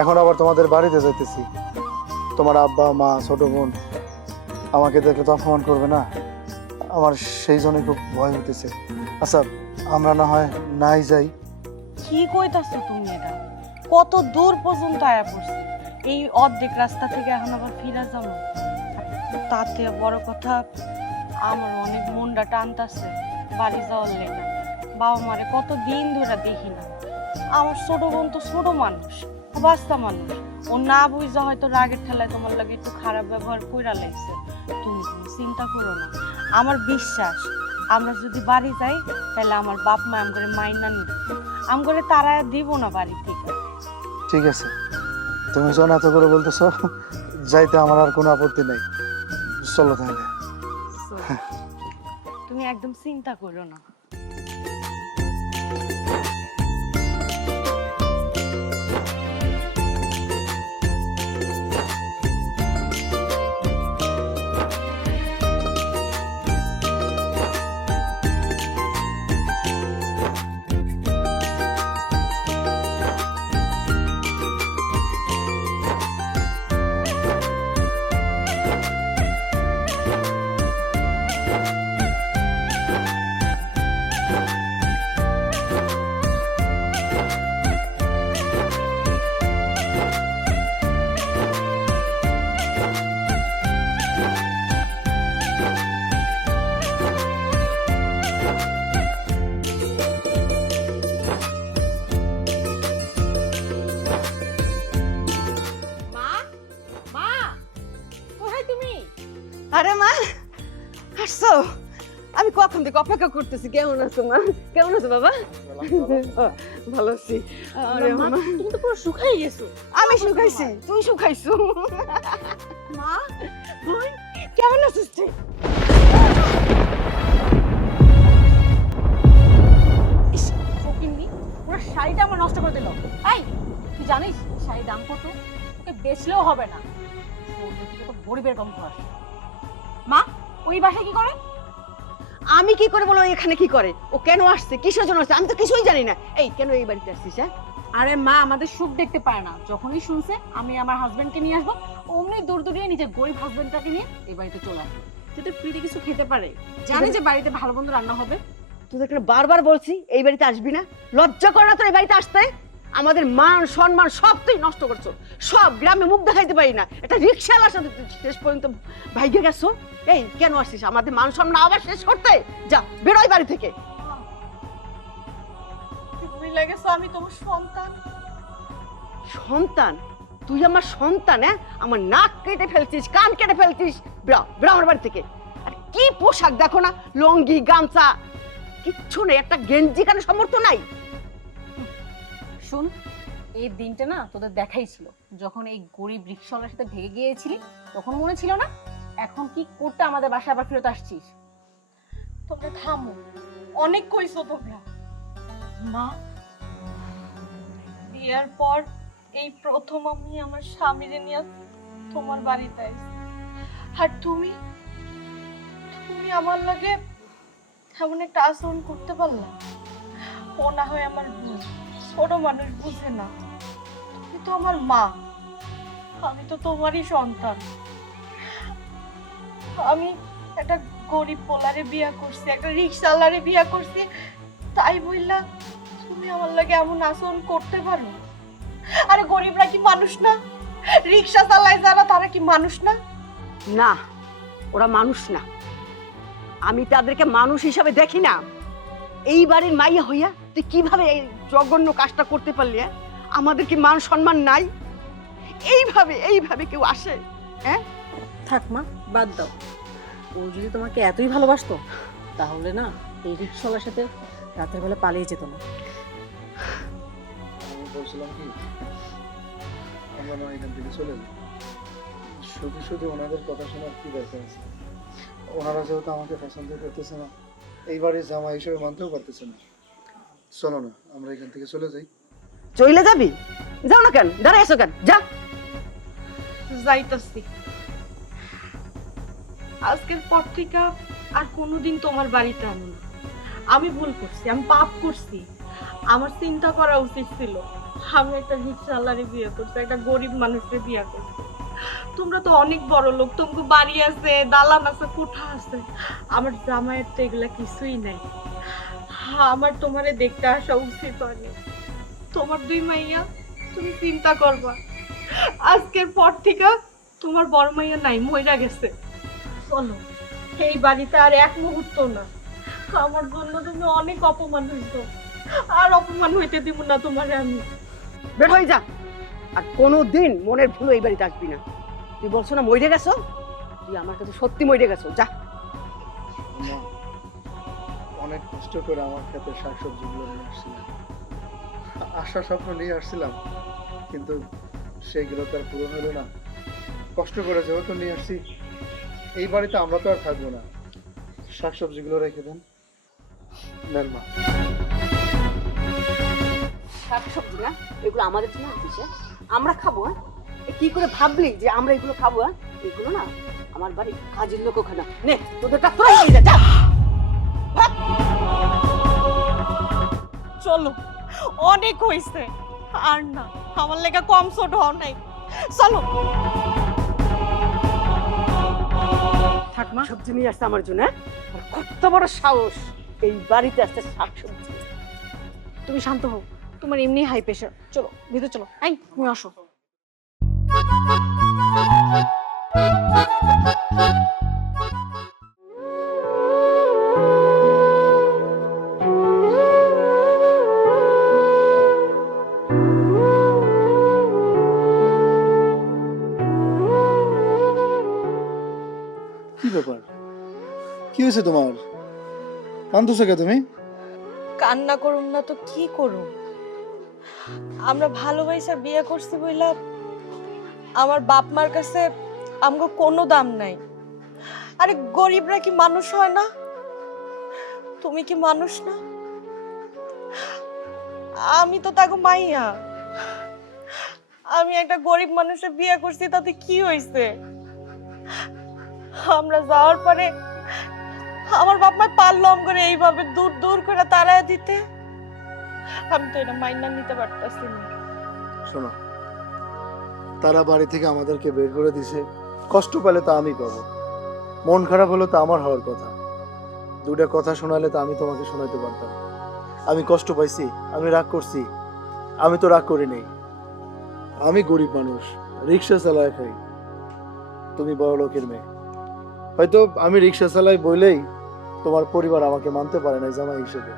এখন আবার তোমাদের বাড়িতে যাইতেছি। তোমার আব্বা মা ছোট বোন আমাকে দেখলে তো অপমান করবে না? আমার সেই জন্য খুব ভয় হইতেছে। আচ্ছা, আমরা না হয় নাই যাই। কি কইতাছো তুমি এটা? কত দূর পর্যন্ত আয়া পড়ছি, এই অর্ধেক রাস্তা থেকে এখন আবার ফিরে যাবো? তার থেকে বড় কথা, আমার অনেক মনটা টানতাছে বাড়ি যাওয়ার লেগে। বাবা মারে কত দিন ধরে দেখি না। আমার ছোট বোন তো ছোট মানুষ, বাচ্চা মানুষ, ও না বুঝা হয়তো রাগের ঠেলায় তোমার লাগে একটু খারাপ ব্যবহার কইরা লাগছে। তুমি কোনো চিন্তা করো না, আমার বিশ্বাস আমরা যদি বাড়ি যাই তাহলে আমার বাপ মা আমগরে মাইনা নিবে, আমগরে তারা দিব না বাড়ি থেকে। ঠিক আছে, তুমি যখন এত করে বলতেছো, যাইতে আমার আর কোনো আপত্তি নেই। চলো তাহলে। তুমি একদম চিন্তা করো না। আরে মা, আসছো? আমি কখন থেকে অপেক্ষা করতেছি। কেমন আছো মা? কেমন আছো বাবা? ভালো আছি। আরে মা, তুমি তো পুরো শুকাই গেছো। আমি শুকাইছি, তুই শুকাইছো। মা, বোন, কেমন আছিস তুই? ইস, ফকিন্নি, পুরো শাড়িটা আমার নষ্ট করে দিল। এই, তুই জানিস শাড়ির দাম কত? ওকে বেচলেও হবে না। তো গরিবের কম ঘর। মা, ওই বাসায় কি করে? আমি কি করে বলো? এখানে কি করে? ও কেন আসছে, কিসের জন্য আসছে? আমি তো কিছুই জানি না। এই, কেন এই বাড়িতে আসছিস? হ্যাঁ, আরে মা, আমাদের সুখ দেখতে পায় না। যখনই শুনছে আমি আমার হাজবেন্ডকে নিয়ে আসবো, অমনি দূর দূরিয়ে নিজের গরিব হাজবেন্ডটাকে নিয়ে এই বাড়িতে চলে আসবে, যাতে ফ্রিতে কিছু খেতে পারে। জানে যে বাড়িতে ভালো মন্দ রান্না হবে। তোদেরকে বারবার বলছি এই বাড়িতে আসবি না। লজ্জা করে না তোর এই বাড়িতে আসতে? আমাদের মান সম্মান সব তুই নষ্ট করছো। সব গ্রামে মুখ দেখাইতে পারি না, একটা রিক্সাওয়ালার সাথে তুই শেষ পর্যন্ত ভাইগে গেছো। এই, কেন আসছিস আমাদের মান সম্মান আবার শেষ করতে? যা, বেরোয় বাড়ি থেকে। আমি তোমার সন্তান। সন্তান? তুই আমার সন্তান? হ্যাঁ, আমার নাক কেটে ফেলছিস, কান কেটে ফেলছিস। বেরো, বেরো আমার বাড়ি থেকে। আর কি পোশাক দেখো না, লঙ্গি গামছা, কিচ্ছু নেই, একটা গেঞ্জি কানে সামর্থ্য নাই। শুন, এই দিনটা না তোদের দেখাই ছিল, যখন এই গরিব রিক্সাওয়ালার সাথে ভেগে গিয়েছিলি, তখন মনে ছিল না? এখন কি করতে আমাদের বাসায় আবার ফেরত আসছিস? তোমরা থামো, অনেক কইছো তোমরা। মা, বিয়ের পর এই প্রথম আমি আমার স্বামীরে নিয়ে তোমার বাড়িতে আইছি। আর তুমি আমার লাগে এমন একটা আচরণ করতে পারলা? ও না হয় আমার বোন, ছোট মানুষ, বুঝে না। তুমি তো আমার মা, আমি তো তোমারই সন্তান। আমি একটা গরিব পোলারে বিয়া করছি, একটা রিক্সাওয়ালারে বিয়া করছি, তাই বললা তুমি আমার লাগে এমন আচরণ করতে পারো? আরে গরিবরা কি মানুষ না? রিক্সা চালায় যারা, তারা কি মানুষ না? না, ওরা মানুষ না। আমি তাদেরকে মানুষ হিসাবে দেখি না। এই বাড়ির মাইয়া হইয়া তুই কিভাবে এই জঘন্য কাজটা করতে পারলি? আমাদের কি মান সম্মান নাই? এইভাবে কেউ আসে? হ্যাঁ, থাক মা, বাদ দাও। ও যদি তোমাকে এতই ভালোবাসতো, তাহলে না এই রিক্সাওয়ালার সাথে রাতের বেলা পালিয়ে যেত না। আমি বলছিলাম কি, আমরা না এখান থেকে চলে যাই। শুধু শুধু ওনাদের কথা শোনার কি দরকার আছে? ওনারা যেহেতু আমাকে পছন্দ করতেছে না, এই বাড়ির জামাই হিসেবে মানতেও পারতেছে না। চলো না, আমরা এখান থেকে চলে যাই। চলে যাবি? যাও না কেন, দাঁড়ায় আছো কেন? যা। যাইতাছি। আজকের পর থেকে আর কোনোদিন তোমার বাড়িতে আনো না। আমি ভুল করছি, আমি পাপ করছি। আমার চিন্তা করা উচিত ছিল আমি একটা রিক্সাওয়ালারে বিয়ে করছি, একটা গরিব মানুষকে বিয়ে করছি। তোমরা তো অনেক বড় লোক, তোমাকে বাড়ি আছে, দালান আছে, কোঠা আছে। আমার জামাইয়ের তো এগুলা কিছুই নাই। আমার তোমারে দেখতে আসা উচিত হয়নি। তোমার দুই মাইয়া, তুমি চিন্তা করবা, আজকের পর থেকে তোমার বড় মাইয়া নাই, মইরা গেছে। চলো, এই বাড়িতে আর এক মুহূর্ত না। আমার জন্য তুমি অনেক অপমান হইছো, আর অপমান হইতে দিব না তোমারে আমি। বের হয়ে যা, আর কোনোদিন মনের ভুল এই বাড়িতে আসবি না। তুই বলছো না মরে গেছো, তুই আমার কাছে সত্যি মরে গেছো। যা। মা, অনেক কষ্ট করে আমার ক্ষেতে শাকসবজিগুলো নিয়ে আসছিলাম, আশা স্বপ্ন নিয়ে আসছিলাম, কিন্তু সেগুলো তো আর পূরণ হলো না। কষ্ট করে যেহেতু নিয়ে আসছি, এই বাড়িতে আমরা তো আর থাকবো না। শাকসবজিগুলো রেখে দেন। নেন মা। শাকসবজি না, এগুলো আমাদের জন্য আনছিস, আমরা খাবো। হ্যাঁ, কি করে ভাবলি যে আমরা এগুলো খাবো? হ্যাঁ, এগুলো না আমার বাড়ি কাজের লোক ওখানে। নে তোদেরটা তোরাই নিয়ে যা। চলো, অনেক হইছে, আর না, আমার লেগে কম ছোট হও নাই। চলো। থাক মা, সবজি নিয়ে আসছে আমার জন্য। হ্যাঁ, আর কত বড় সাহস এই বাড়িতে আসছে শাকসবজি। তুমি শান্ত হও, তোমার এমনি হাই প্রেশার। চলো ভিতরে চলো। এই তুমি আসো। কি ব্যাপার? কি হয়েছে তোমার? কাঁদতেছো কে তুমি? কান্না করুম না তো কি করুম? আমরা ভালোবাসা বিয়ে করছি বইলা আমার বাপ মার কাছে আমগো কোনো দাম নাই। আরে গরিবরা কি মানুষ হয় না? তুমি কি মানুষ না? আমি তো তাকে মাইয়া। আমি একটা গরিব মানুষের বিয়ে করছি, তাতে কি হয়েছে? আমরা যাওয়ার পরে আমার বাপ মা পারলাম করে এইভাবে দূর দূর করে তাড়ায় দিতে। আমি তো এটা মাইনা নিতে পারতাছি না। শোনো, তারা বাড়ি থেকে আমাদেরকে বের করে দিছে, কষ্ট পেলে তো আমি পাবো, মন খারাপ হলো তো আমার হওয়ার কথা। দুটা কথা শোনালে তো আমি তোমাকে শোনাতে পারতাম। আমি কষ্ট পাইছি, আমি রাগ করছি, আমি তো রাগ করি নাই। আমি গরিব মানুষ, রিক্সা চালায় খাই, তুমি বড় লোকের মেয়ে। হয়তো আমি রিক্সা চালাই বলেই তোমার পরিবার আমাকে মানতে পারে না জামাই হিসেবে।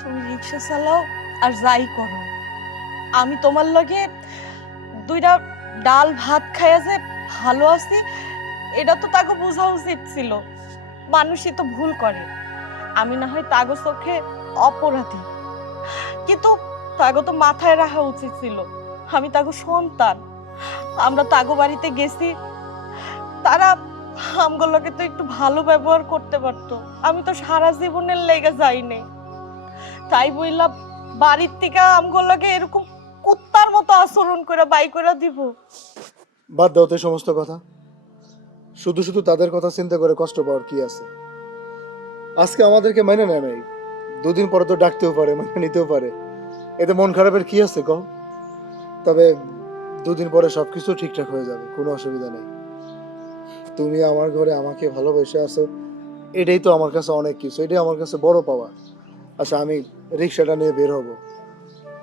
তুমি রিক্সা চালাও আর যাই করো, আমি তোমার লগে দুইটা ডাল ভাত খাইয়া যে ভালো আছি, এটা তো তাকে বোঝা উচিত ছিল। মানুষই তো ভুল করে, আমি না হয় তাগো চোখে অপরাধী, কিন্তু তাগো তো মাথায় রাখা উচিত ছিল আমি তাগো সন্তান। আমরা তাগো বাড়িতে গেছি, তারা আমগুলোকে তো একটু ভালো ব্যবহার করতে পারতো। আমি তো সারা জীবনের লেগে যাইনি, তাই বললাম বাড়ির থেকে আমগুলোকে এরকম কুত্তার মতো আচরণ করে বাই করে দিব। বাদ দাও তো এই সমস্ত কথা, শুধু শুধু তাদের কথা চিন্তা করে কষ্ট পাওয়ার কি আছে? আজকে আমাদেরকে মেনে নেয় নাই, দুদিন পরে তো ডাকতেও পারে, মেনে নিতেও পারে, এতে মন খারাপের কি আছে কও? তবে দুদিন পরে সবকিছু ঠিকঠাক হয়ে যাবে, কোনো অসুবিধা নেই। তুমি আমার ঘরে আমাকে ভালোবেসে আছো, এটাই তো আমার কাছে অনেক কিছু, এটাই আমার কাছে বড় পাওয়া। আচ্ছা, আমি রিক্সাটা নিয়ে বের হব,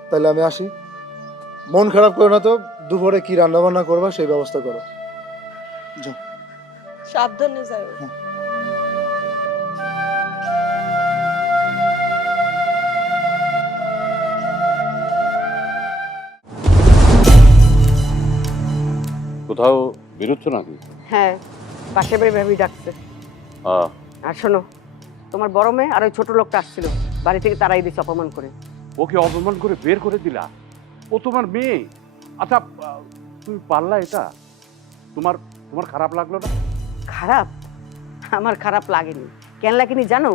তাহলে আমি আসি। মন খারাপ করো না তো, দুপুরে কি রান্না বান্না করবা সেই ব্যবস্থা করো। যাও। সাবধানে যাও। কোথাও বেরোচ্ছ নাকি? হ্যাঁ, পাশের বাড়ি ভাবি ডাকছে। আর শোনো, তোমার বড় মেয়ে আর ওই ছোট লোকটা আসছিল, বাড়ি থেকে তারাই দিচ্ছে অপমান করে। ওকে অপমান করে বের করে দিলা? ও তোমার মেয়ে। আচ্ছা, তুমি পারলা এটা? তোমার তোমার খারাপ লাগলো না? খারাপ? আমার খারাপ লাগেনি। কেন লাগেনি জানো?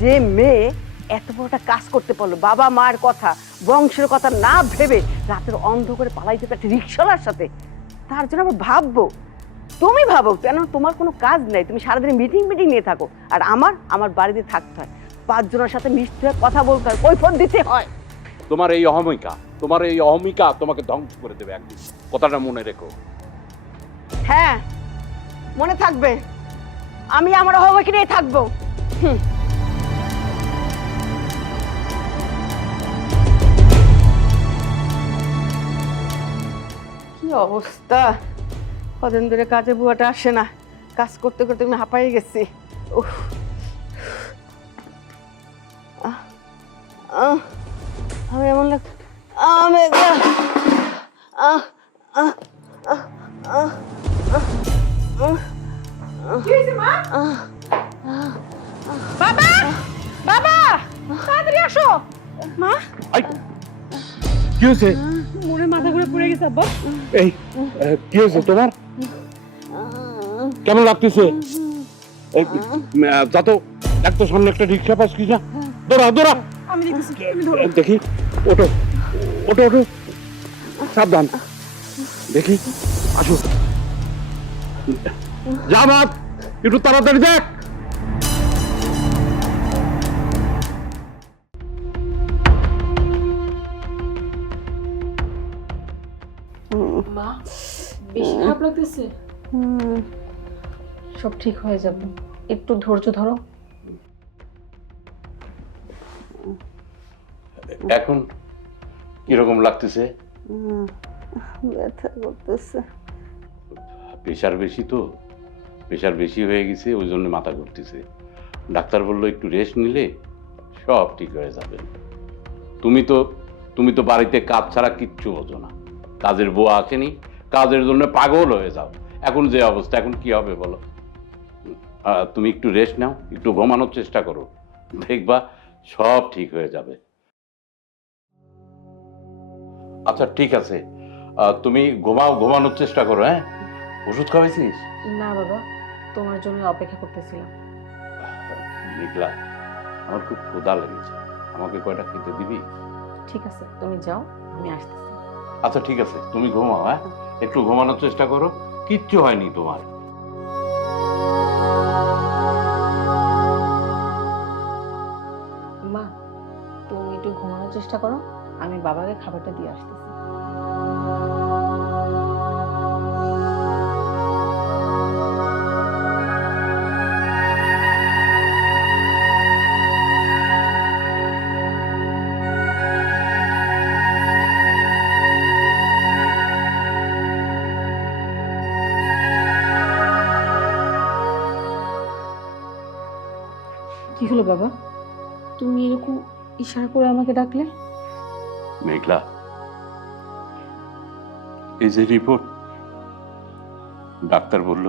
যে মেয়ে এত বড়টা কাজ করতে পারলো, বাবা মার কথা, বংশের কথা না ভেবে রাতের অন্ধকারে পালাই যেতে একটা রিক্সাওয়ালার সাথে, তার জন্য আবার ভাববো। তুমি ভাবো কেন? তোমার কোনো কাজ নেই, তুমি সারাদিন মিটিং নিয়ে থাকো, আর আমার বাড়িতে থাকতে হয়, 5 জনের সাথে মিশতে হয়, কথা বলতে হয়, কৈফিয়ত দিতে হয়। তোমার এই অহমিকা তোমার এই অহমিকা তোমাকে ধ্বংস করে দেবে একদিন, কথাটা মনে রেখো। হ্যাঁ, মনে থাকবে, আমি আমার অহমিকা নিয়ে থাকবো। কি অবস্থা, কদিন ধরে কাজে বুয়াটা আসে না, কাজ করতে করতে আমি হাঁপাই গেছি। উফ। আমি এমন লাগ আমি বাবা, বাবা, তাড়াতাড়ি আসো। মা, কি হয়েছে? মোরে মাথা ঘুরে পড়ে গেছে আব্বা। এই কি হয়েছে তোমার? কেমন লাগতেছে? যা তো, এক তো সামনে একটা রিক্সা পাস কি না, দৌড়া দৌড়া। আমি দেখতেছি, দেখি, ওটো ওটো ওটো, সাবধান, দেখি, আসো। যা বাপ, একটু তাড়াতাড়ি দেখ। মা, বেশি খারাপ লাগতেছে? সব ঠিক হয়ে যাবে, একটু ধৈর্য ধরো। এখন কিরকম লাগতেছে? ব্যথা করতেছে। প্রেশার বেশি তো, প্রেশার বেশি হয়ে গেছে, ওই জন্য মাথা ঘুরতেছে। ডাক্তার বললো একটু রেস্ট নিলে সব ঠিক হয়ে যাবে। তুমি তো বাড়িতে কাজ ছাড়া কিচ্ছু বোঝো না, কাজের বুয়া আসেনি, কাজের জন্য পাগল হয়ে যাও। এখন যে অবস্থা, এখন কি হবে বলো? তুমি একটু রেস্ট নাও, একটু ঘুমানোর চেষ্টা করো, দেখবা সব ঠিক হয়ে যাবে। আচ্ছা ঠিক আছে, তুমি ঘুমানোর চেষ্টা করো। হ্যাঁ, ওষুধ খাওয়াইছিস? না বাবা, তোমার জন্য অপেক্ষা করতেছিলাম। মেঘলা, আমার খুব ক্ষুধা লেগেছে, আমাকে কয়টা খেতে দিবি? ঠিক আছে, তুমি যাও, আমি আসতেছি। আচ্ছা ঠিক আছে, তুমি ঘুমাও। হ্যাঁ, একটু ঘুমানোর চেষ্টা করো, কিচ্ছু হয়নি তোমার। মা, তুমি একটু ঘুমানোর চেষ্টা করো, আমি বাবাকে খাবারটা দিয়ে আসতেছি। কি হলো বাবা, তুমি এরকম ইশারা করে আমাকে ডাকলে? মেঘলা, এই যে রিপোর্ট, ডাক্তার বলল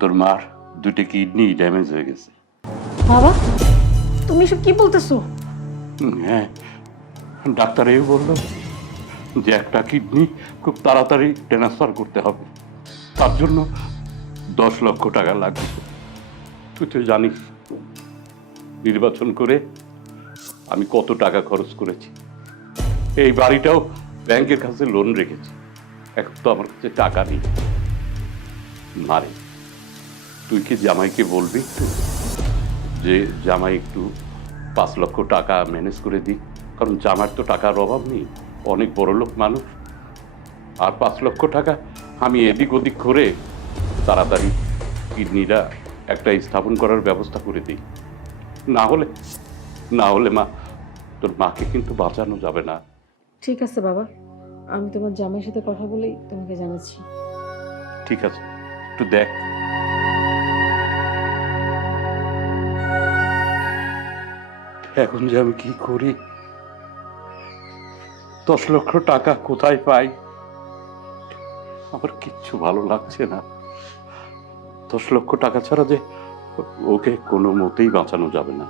তোর মার 2টা কিডনি ড্যামেজ হয়ে গেছে। বাবা, তুমি সব কি বলতেছো? হ্যাঁ, ডাক্তার এই বলল যে একটা কিডনি খুব তাড়াতাড়ি ট্রান্সফার করতে হবে, তার জন্য 10 লক্ষ টাকা লাগবে। তুই তো জানিস নির্বাচন করে আমি কত টাকা খরচ করেছি, এই বাড়িটাও ব্যাংকের কাছে লোন রেখেছি, এখন তো আমার কাছে টাকা নেই। মারে, তুই কি জামাইকে বলবি একটু যে জামাই একটু 5 লক্ষ টাকা ম্যানেজ করে দিই, কারণ জামার তো টাকার অভাব নেই, অনেক বড় লোক মানুষ। আর 5 লক্ষ টাকা আমি এদিক ওদিক করে তাড়াতাড়ি কিডনিটা একটা স্থাপন করার ব্যবস্থা করে দিই। না হলে মা, তোর মাকে কিন্তু বাঁচানো যাবে না। ঠিক আছে বাবা, আমি তোমার জামাইয়ের সাথে কথা বলেই তোমাকে জানাচ্ছি। ঠিক আছে, একটু দেখ। এখন যে আমি কি করি, 10 লক্ষ টাকা কোথায় পাই, আমার কিচ্ছু ভালো লাগছে না। 10 লক্ষ টাকা ছাড়া যে ওকে কোনো মতেই বাঁচানো যাবে না।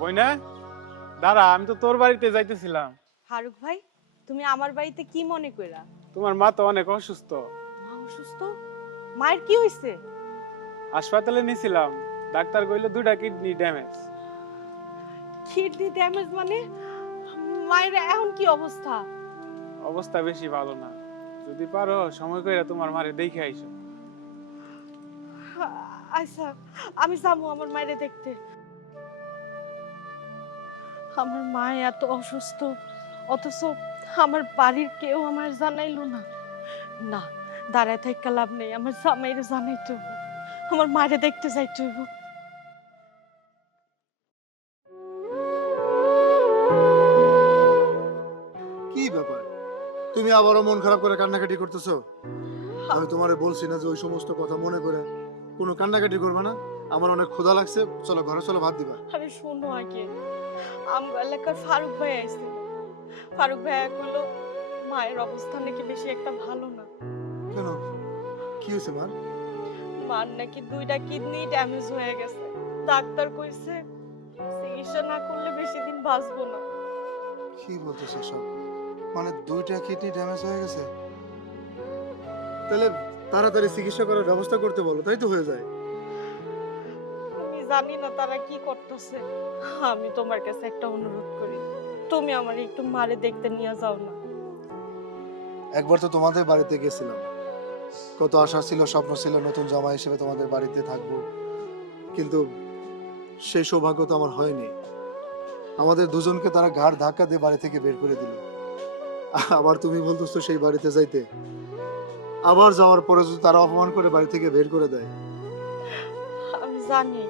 বইনা, দাঁড়া, আমি তো তোর বাড়িতে যাইতেছিলাম। ফারুক ভাই, তুমি আমার বাড়িতে কি মনে কইরা? তোমার মা তো অনেক অসুস্থ, মা অসুস্থ? মায়ের কি হইছে? হাসপাতালে নিয়েছিলাম, ডাক্তার কইল 2টা কিডনি ড্যামেজ। কিডনি ড্যামেজ মানে? মায়ের এখন কি অবস্থা? অবস্থা বেশি ভালো না, যদি পারো সময় কইরা তোমার মারে দেখে আইসো। আচ্ছা আমি যাবো আমার মায়েরে দেখতে। আমার মা এত অসুস্থ, অথচ আমার বাড়ির কেউ আমার জানাইলো না। না, দাঁড়ায় থাকা লাভ নেই, আমার জামাইরে জানাইতে হইব, আমার মায়েরে দেখতে যাইতে হইব। কি ব্যাপার, তুমি আবারও মন খারাপ করে কান্নাকাটি করতেছো? আমি তোমারে বলছি না যে ওই সমস্ত কথা মনে করে কোনো কান্নাকাটি করবে না? আমার অনেক ক্ষুধা লাগছে, চলো ঘরে চলো, ভাত দিবা। আরে শোনো আগে, আমার এলাকার ফারুক ভাই আইছিল। ফারুক ভাই কইলো মায়ের অবস্থা নাকি বেশি একটা ভালো না। কেন, কি হয়েছে মার? মার নাকি 2টা কিডনি ড্যামেজ হয়ে গেছে। ডাক্তার কইছে চিকিৎসা না করলে বেশি দিন বাঁচবো না। কি বলতেছো সব? মানে 2টা কিডনি ড্যামেজ হয়ে গেছে? তাহলে তাড়াতাড়ি চিকিৎসা করার ব্যবস্থা করতে বলো, তাই তো হয়ে যায়। আমি জানি না তারা কি করতেছে। আমি তোমার কাছে একটা অনুরোধ করি, তুমি আমার একটু মারে দেখতে নিয়ে যাও না। একবার তো তোমাদের বাড়িতে গেছিলাম, কত আশা ছিল, স্বপ্ন ছিল নতুন জামাই হিসেবে তোমাদের বাড়িতে থাকবো, কিন্তু সেই সৌভাগ্য তো আমার হয়নি। আমাদের দুজনকে তারা ঘাড় ধাক্কা দিয়ে বাড়ি থেকে বের করে দিল। আবার তুমি বলতেছো সেই বাড়িতে যাইতে, আবার যাওয়ার পরে যদি তারা অপমান করে বাড়ি থেকে বের করে দেয়। আমি জানি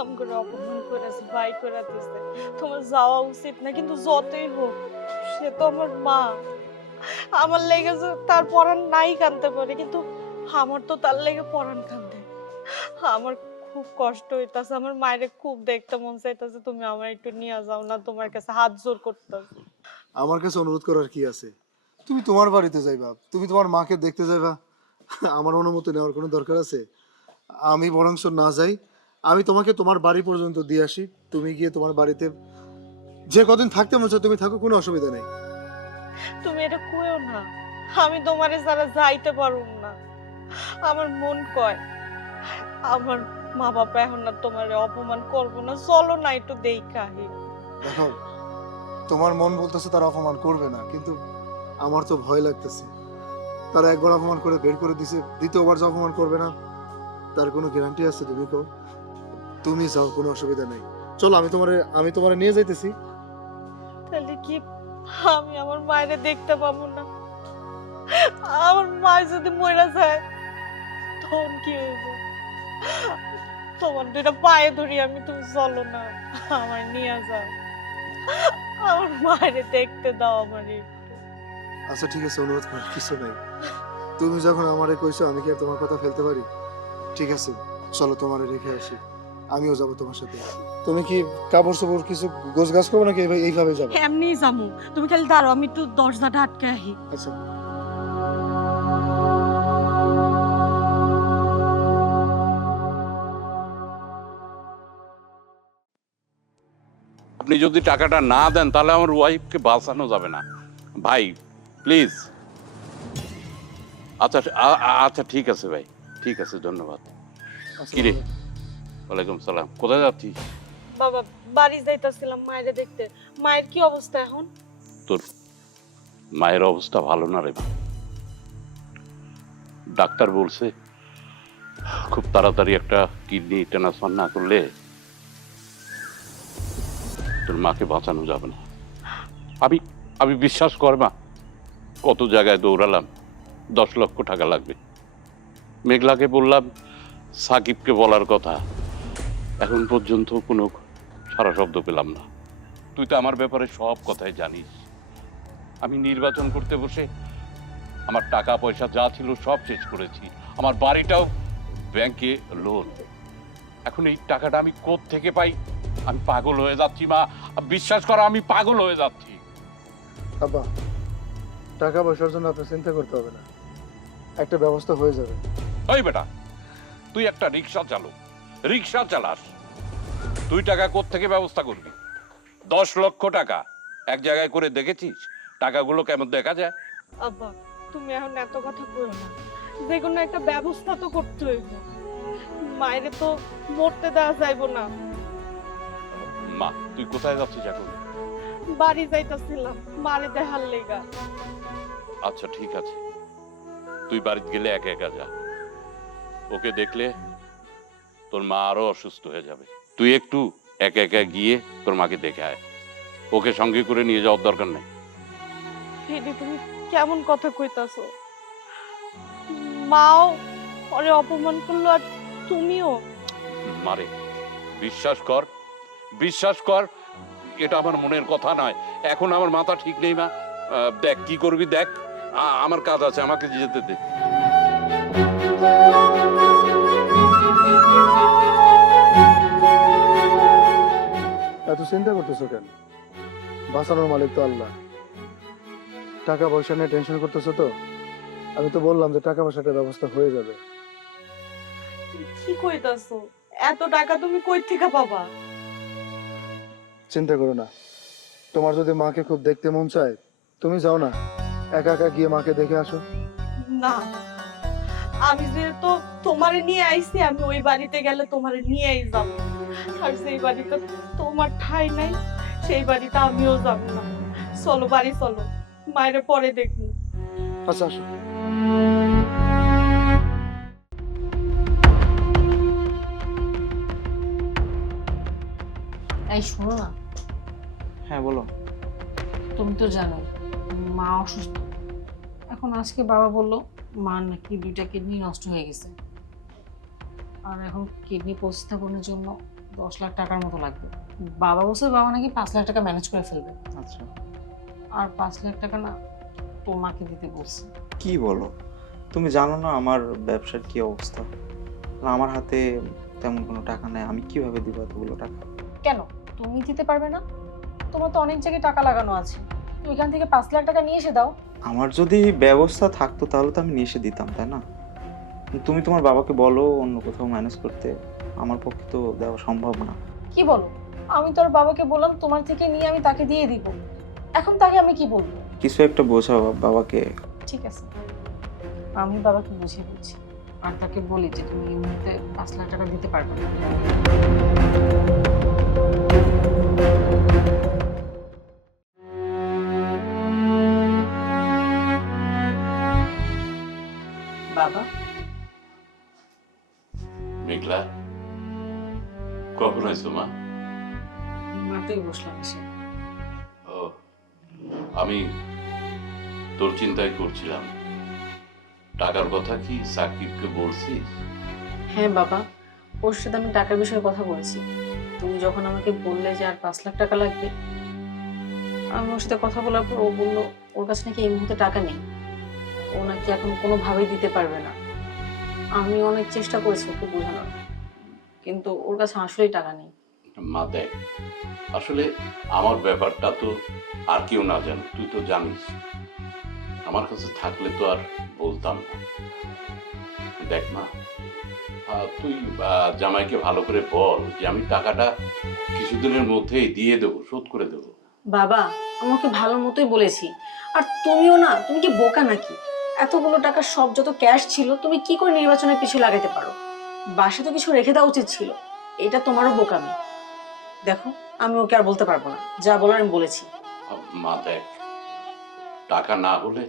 আমগো অপমান করেছে, বাই করে দিছে, তোমার যাওয়া উচিত না, কিন্তু যতই হোক সে তো আমার মা। আমার লেগে যে তার পরাণ নাই কাঁদতে পারে, কিন্তু আমার তো তার লেগে পরাণ কাঁদে। আমার খুব কষ্ট হইতাছে, আমার মায়ের খুব দেখতে মন চাইতাছে, তুমি আমার একটু নিয়ে যাও না, তোমার কাছে হাত জোর করতেছে। আমার কাছে অনুরোধ করার কি আছে? তুমি তোমার বাড়িতে যাইবা, তুমি তোমার মাকে দেখতে যাইবা, আমার অনুমতি নেওয়ার কোনো দরকার আছে? আমি বরংশ না যাই, আমি তোমাকে তোমার বাড়ি পর্যন্ত দিয়ে আসি, তুমি গিয়ে তোমার বাড়িতে যে কদিন থাকতে মন চায় তুমি থাকো, কোনো অসুবিধা নেই। তুমি এটা কইও না, আমি তোমারে যারা যাইতে পারুম না। আমার মন কয় আমার মা বাবা এখন না তোমারে অপমান করবো না, চলো না একটু দেখাহি। দেখো, তোমার মন বলতেছে তারা অপমান করবে না, কিন্তু আমার তো ভয় লাগতেছে। তারা একবার অপমান করে বের করে দিছে, দ্বিতীয়বার যে অপমান করবে না তার কোনো গ্যারান্টি আছে? তুমি কো, তুমি যাও, কোনো অসুবিধা নেই, চলো আমি তোমারে নিয়ে যাইতেছি। তাহলে কি আমি আমার মায়েরে দেখতে পাবো না? আমার মা যদি মরে যায় তখন কি হইব? তোমার 2টা পায়ে ধরি আমি, তুমি চলো না, আমার নিয়ে যাও, আমার মায়েরে দেখতে দাও আমার একটু। আচ্ছা ঠিক আছে, অনুরোধ করার কিছু নাই, তুমি যখন আমারে কইছো আমি কি আর তোমার কথা ফেলতে পারি? ঠিক আছে, চলো তোমারে রেখে আসি, আমিও যাবো তোমার সাথে। তুমি কি কাপড় চোপড় কিছু গোছগাছ করবো নাকি এইভাবে যাবো? এমনি যাবো, তুমি খালি দাঁড়াও, আমি একটু দরজাটা আটকে আহি। আচ্ছা। আপনি যদি টাকাটা না দেন তাহলে আমার ওয়াইফকে বাঁচানো যাবে না ভাই, প্লিজ। আচ্ছা আচ্ছা ঠিক আছে ভাই, ঠিক আছে, ধন্যবাদ। আচ্ছা, কিরে? ওয়ালাইকুম সালাম। কোথায় যাচ্ছিস? বাবা, বাড়ি যাইতাছিলাম মায়েরে দেখতে। মায়ের কি অবস্থা এখন? তোর মায়ের অবস্থা ভালো না রে। ডাক্তার বলছে খুব তাড়াতাড়ি একটা কিডনি ট্রান্সফার না করলে তোর মাকে বাঁচানো যাবে না। আমি বিশ্বাস কর মা, কত জায়গায় দৌড়ালাম, 10 লক্ষ টাকা লাগবে। মেঘলাকে বললাম, সাকিবকে বলার কথা, এখন পর্যন্ত কোনো সারা শব্দ পেলাম না। তুই তো আমার ব্যাপারে সব কথাই জানিস। আমি নির্বাচন করতে বসে আমার টাকা পয়সা যা ছিল সব শেষ করেছি, আমার বাড়িটাও ব্যাংকে লোন। এখন এই টাকাটা আমি কোথা থেকে পাই? আমি পাগল হয়ে যাচ্ছি মা, বিশ্বাস করো আমি পাগল হয়ে যাচ্ছি। আব্বা, টাকা পয়সার জন্য আপনার চিন্তা করতে হবে না, একটা ব্যবস্থা হয়ে যাবে। ওই বেটা, তুই একটা রিক্সা চালক, রিক্সা চালাস, তুই টাকা কোথা থেকে ব্যবস্থা করবি? 10 লক্ষ টাকা এক জায়গায় করে দেখেছিস টাকাগুলো কেমন দেখা যায়? আব্বা, তুমি এখন এত কথা কইও না, যে কোনো একটা ব্যবস্থা তো করতে হইব। মায়েরে তো মরতে দেওয়া যাইব না। মা, তুই কোথায় যাচ্ছিস এখন? বাড়ি যাইতাছিলাম মারে দেখার লেগা। আচ্ছা ঠিক আছে, তুই বাড়িতে গেলে একা একা যা, ওকে দেখলে তোর মা আরো অসুস্থ হয়ে যাবে। তুই একটু একা একা গিয়ে তোর মাকে দেখে আয়, ওকে সঙ্গে করে নিয়ে যাওয়ার দরকার নেই। হেডি তুমি কেমন কথা কইতাছো? মাও পরে অপমান করলো আর তুমিও। মারে, বিশ্বাস কর, বিশ্বাস কর, এটা আমার মনের কথা নয়। এখন আমার মাথা ঠিক নেই মা। দেখ কি করবি দেখ, আমার কাজ আছে, আমাকে যেতে দে। এত চিন্তা করতেছো কেন? বাঁচানোর মালিক তো আল্লাহ। টাকা পয়সা নিয়ে টেনশন করতেছো তো? আমি তো বললাম যে টাকা পয়সাটার ব্যবস্থা হয়ে যাবে। কি কইতাছো? এত টাকা তুমি কই থেকে পাবা? চিন্তা করো না, তোমার যদি মাকে খুব দেখতে মন চায় তুমি যাও না, একা একা গিয়ে মাকে দেখে আসো। না, আমি যেহেতু তোমারে নিয়ে আইছি, আমি ওই বাড়িতে গেলে তোমারে নিয়েই যাব। আর সেই বাড়িতে তোমার ঠাঁই নাই, সেই বাড়িতে আমিও যাব না। চলো বাড়ি চলো, মায়ের পরে দেখবো। আচ্ছা আসো। এই শোনো না, হ্যাঁ বলো। তুমি তো জানো মা অসুস্থ। এখন আজকে বাবা বললো মার নাকি 2টা কিডনি নষ্ট হয়ে গেছে, আর এখন কিডনি প্রতিস্থাপনের জন্য 10 লাখ টাকার মতো লাগবে। বাবা বলছে বাবা নাকি 5 লাখ টাকা ম্যানেজ করে ফেলবে। আচ্ছা, আর 5 লাখ টাকা না তোমাকে দিতে বলছে। কি বলো? তুমি জানো না আমার ব্যবসার কি অবস্থা? আর আমার হাতে তেমন কোনো টাকা নেই, আমি কিভাবে দিব এতগুলো টাকা? কেন তুমি দিতে পারবে না? তোমার তো অনেক জায়গায় টাকা লাগানো আছে, তো এখান থেকে 5 লাখ টাকা নিয়ে এসে দাও। আমার যদি ব্যবস্থা থাকতো তাহলে তো আমি নিয়ে এসে দিতাম, তাই না? তুমি তোমার বাবাকে বলো অন্য কোথাও ম্যানেজ করতে, আমার পক্ষে তো দেওয়া সম্ভব না। কি বলো? আমি তোর বাবাকে বললাম তোমার থেকে নিয়ে আমি তাকে দিয়ে দিব, এখন তাকে আমি কি বলবো? কিছু একটা বোঝাও বাবাকে। ঠিক আছে, আমি বাবাকে বুঝিয়ে বলছি, আর তাকে বলি যে তুমি এই মুহূর্তে 5 লাখ টাকা দিতে পারবে না। বাবা, মেঘলা, কখন আইছো মা? মাত্রই বসলাম এসে। ও, আমি তোর চিন্তাই করছিলাম। টাকার কথা কি সাকিবকে বলছিস? হ্যাঁ বাবা, ওর সাথে আমি টাকার বিষয়ে কথা বলেছি। তুমি যখন আমাকে বললে যে আর 5 লাখ টাকা লাগবে, আমি ওর সাথে কথা বলার পর ও বললো ওর কাছে নাকি এই মুহূর্তে টাকা নেই, ও নাকি এখন কোনোভাবেই দিতে পারবে না। আমি অনেক চেষ্টা করেছি ওকে বোঝানোর, কিন্তু ওর কাছে আসলেই টাকা নেই। মা দেখ, আসলে আমার ব্যাপারটা তো আর কেউ না জানে, তুই তো জানিস। আমার কাছে থাকলে তো আর বলতাম না। দেখ মা, তুই জামাইকে ভালো করে বল যে আমি টাকাটা কিছুদিনের মধ্যেই দিয়ে দেবো, শোধ করে দেবো। বাবা, আমাকে ভালো মতোই বলেছি। আর তুমিও না, তুমি কি বোকা নাকি? এতগুলো টাকা সব যত ক্যাশ ছিল তুমি কি করে নির্বাচনের পিছিয়ে লাগাতে পারো? বাসা তো কিছু রেখে দেওয়া উচিত ছিল, এটা তোমারও বোকামি। দেখো, আমি ওকে আর বলতে পারবো না, যা বলার আমি বলেছি। মা দেখ, টাকা না হলে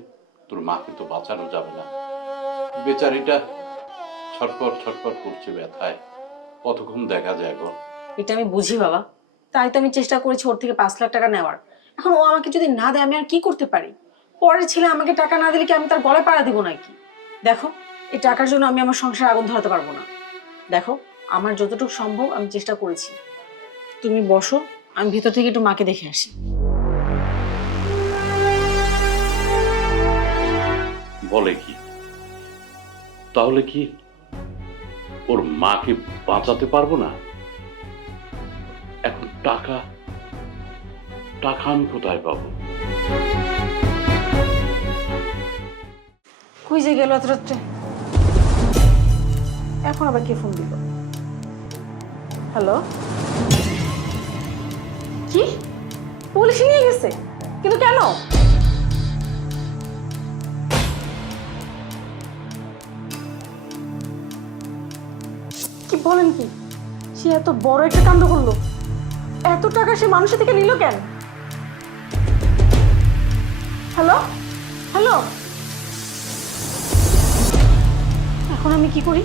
তোর মাকে তো বাঁচানো যাবে না। বেচারিটা ছটপট ছটপট করছে ব্যথায়, কতক্ষণ দেখা যায় গো। এটা আমি বুঝি বাবা, তাই তো আমি চেষ্টা করেছি ওর থেকে 5 লাখ টাকা নেওয়ার। এখন ও আমাকে যদি না দেয় আমি আর কি করতে পারি? পরের ছেলে আমাকে টাকা না দিলে কি আমি তার গলায় পাড়া দিব নাকি? দেখো, এই টাকার জন্য আমি আমার সংসারে আগুন ধরাতে পারবো না। দেখো, আমার যতটুকু সম্ভব আমি চেষ্টা করেছি। তুমি বসো, আমি ভিতর থেকে একটু মাকে দেখে আসি। বলে কি? তাহলে কি ওর মাকে বাঁচাতে পারবো না? এখন টাকা টাকা আমি কোথায় পাবো? কই যে গেল এত রাত্রে? এখন আবার কে ফোন দিল? হ্যালো, কি পুলিশ নিয়ে গেছে? কিন্তু কেন? কি বলেন কি? সে এত বড় একটা কাণ্ড করলো? এত টাকা সে মানুষের থেকে নিল কেন? হ্যালো হ্যালো, এখন আমি কি করি?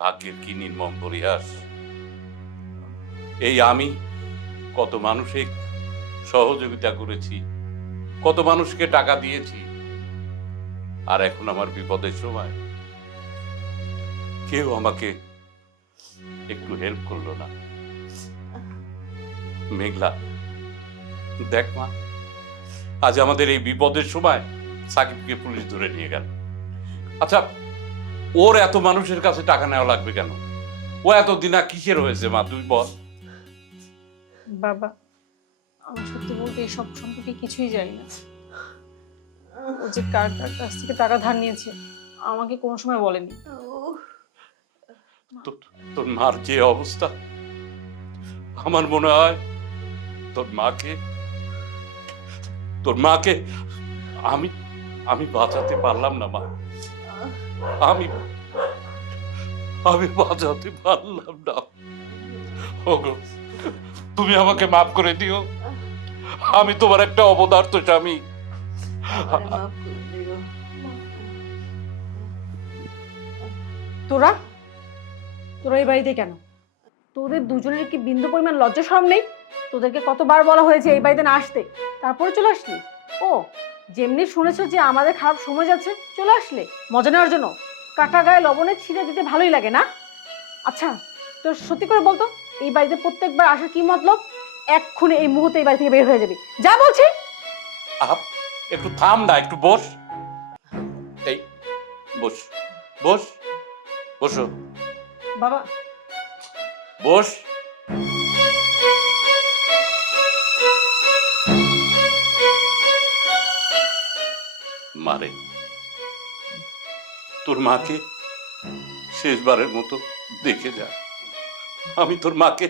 ভাগ্যের কি নির্মম পরিহাস। এই আমি কত মানুষের সহযোগিতা করেছি, কত মানুষকে টাকা দিয়েছি, আর এখন আমার বিপদের সময় কেউ আমাকে একটু হেল্প করলো না। মেঘলা, দেখ মা, আজ আমাদের এই বিপদের সময় সাকিবকে পুলিশ ধরে নিয়ে গেল। আচ্ছা, ওর এত মানুষের কাছে টাকা নেওয়া লাগবে কেন? ও এত দিনা কিসের হয়েছে মা, তুই বল। বাবা, আমি সত্যি বলতে এসব সম্পর্কে কিছুই জানি না। ও যে কার কার কাছ থেকে টাকা ধার নিয়েছে আমাকে কোনো সময় বলেনি। তোর মার যে অবস্থা, আমার মনে হয় তোর মাকে আমি আমি বাঁচাতে পারলাম না মা। আমি বাঁচাতে পারলাম না। ওগো, তুমি আমাকে মাফ করে দিও। আমি তোমার একটা অপদার্থ স্বামী। তোরা তোরা এই বাড়িতে কেন? তোদের দুজনের কি বিন্দু পরিমাণ লজ্জা শরম নেই? তোদেরকে কতবার বলা হয়েছে এই বাড়িতে না আসতে, তারপরে চলে আসলি। ও যেমনি শুনেছো যে আমাদের খারাপ সময় যাচ্ছে, চলে আসলে মজা নেওয়ার জন্য। কাটা গায়ে লবণের ছিঁড়ে দিতে ভালোই লাগে না? আচ্ছা, তোর সত্যি করে বলতো এই বাড়িতে প্রত্যেকবার আসার কি মতলব? এক্ষুনি এই মুহূর্তে এই বাড়ি থেকে বের হয়ে যাবি, যা বলছি। একটু থাম না, একটু বস। এই বস, বস, বসো বাবা। বস। মারে, তোর মাকে শেষবারের মতো দেখে যা। আমি তোর মাকে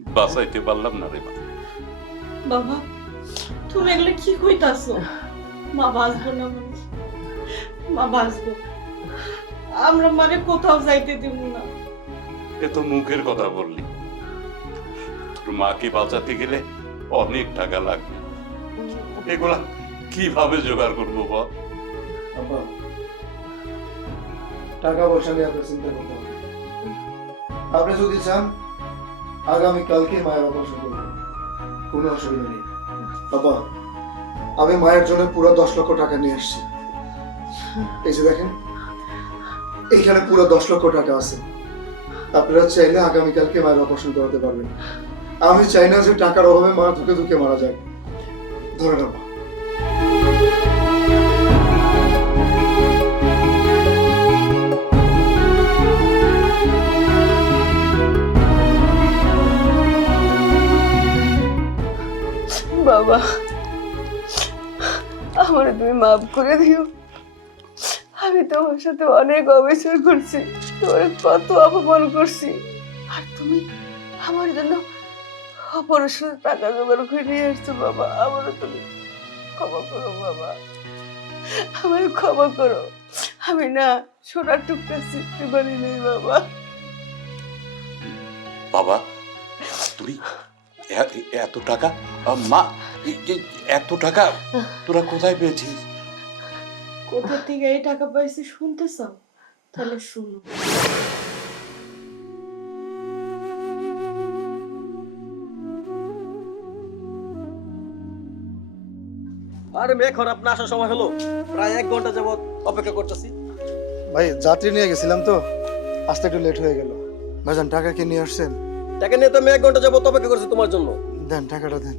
বাঁচাইতে পারলাম না রে মা। বাবা, তুমি এগুলো কি কইতাছো? মা বাঁচবো না, মা বাঁচবো। আমরা মানে কোথাও যাইতে দিব না। এ তো মুখের কথা বললি, তোর মাকে বাঁচাতে গেলে অনেক টাকা লাগবে। এগুলা কিভাবে জোগাড় করবো বল? আব্বা, টাকা পয়সা নিয়ে আপনার চিন্তা করতে হবে। আপনি যদি চান আগামী কালকে মায়ের অপারেশন করবো, কোনো অসুবিধা নেই। বাবা, আমি মায়ের জন্য পুরো 10 লক্ষ টাকা নিয়ে আসছি। এই যে দেখেন, এইখানে পুরো 10 লক্ষ টাকা আছে। আপনারা চাইলে আগামীকালকে মায়ের অপারেশন করাতে পারবেন। আমি চাই না যে টাকার অভাবে মা ধুকে ধুকে মারা যায়। ধরে নাও। বাবা, আমার তুমি মাফ করে দিও। আমি তোমার সাথে অনেক অবিচার করছি, তোমার কত অপমান করছি, আর তুমি আমার জন্য অপারেশনের টাকা জোগাড় করে নিয়ে আসছো। বাবা, আমারও তুমি ক্ষমা করো বাবা, আমার ক্ষমা করো। আমি না সোনার টুকটা শিখতে পারি নাই বাবা। বাবা, তুই এত টাকা, মা এত টাকা তোরা কোথায় পেয়েছিস? কোথা থেকে এই টাকা পাইছি শুনতে চাও? তাহলে শুনো। আরে মেয়ে খারাপ না আসার সময় হলো, প্রায় 1 ঘন্টা যাবত অপেক্ষা করতেছি। ভাই, যাত্রী নিয়ে গেছিলাম তো, আসতে একটু লেট হয়ে গেল। ভাইজান, টাকা কি নিয়ে আসছেন? টাকা নিয়ে তো আমি 1 ঘন্টা যাবত অপেক্ষা করছি তোমার জন্য। দেন, টাকাটা দেন।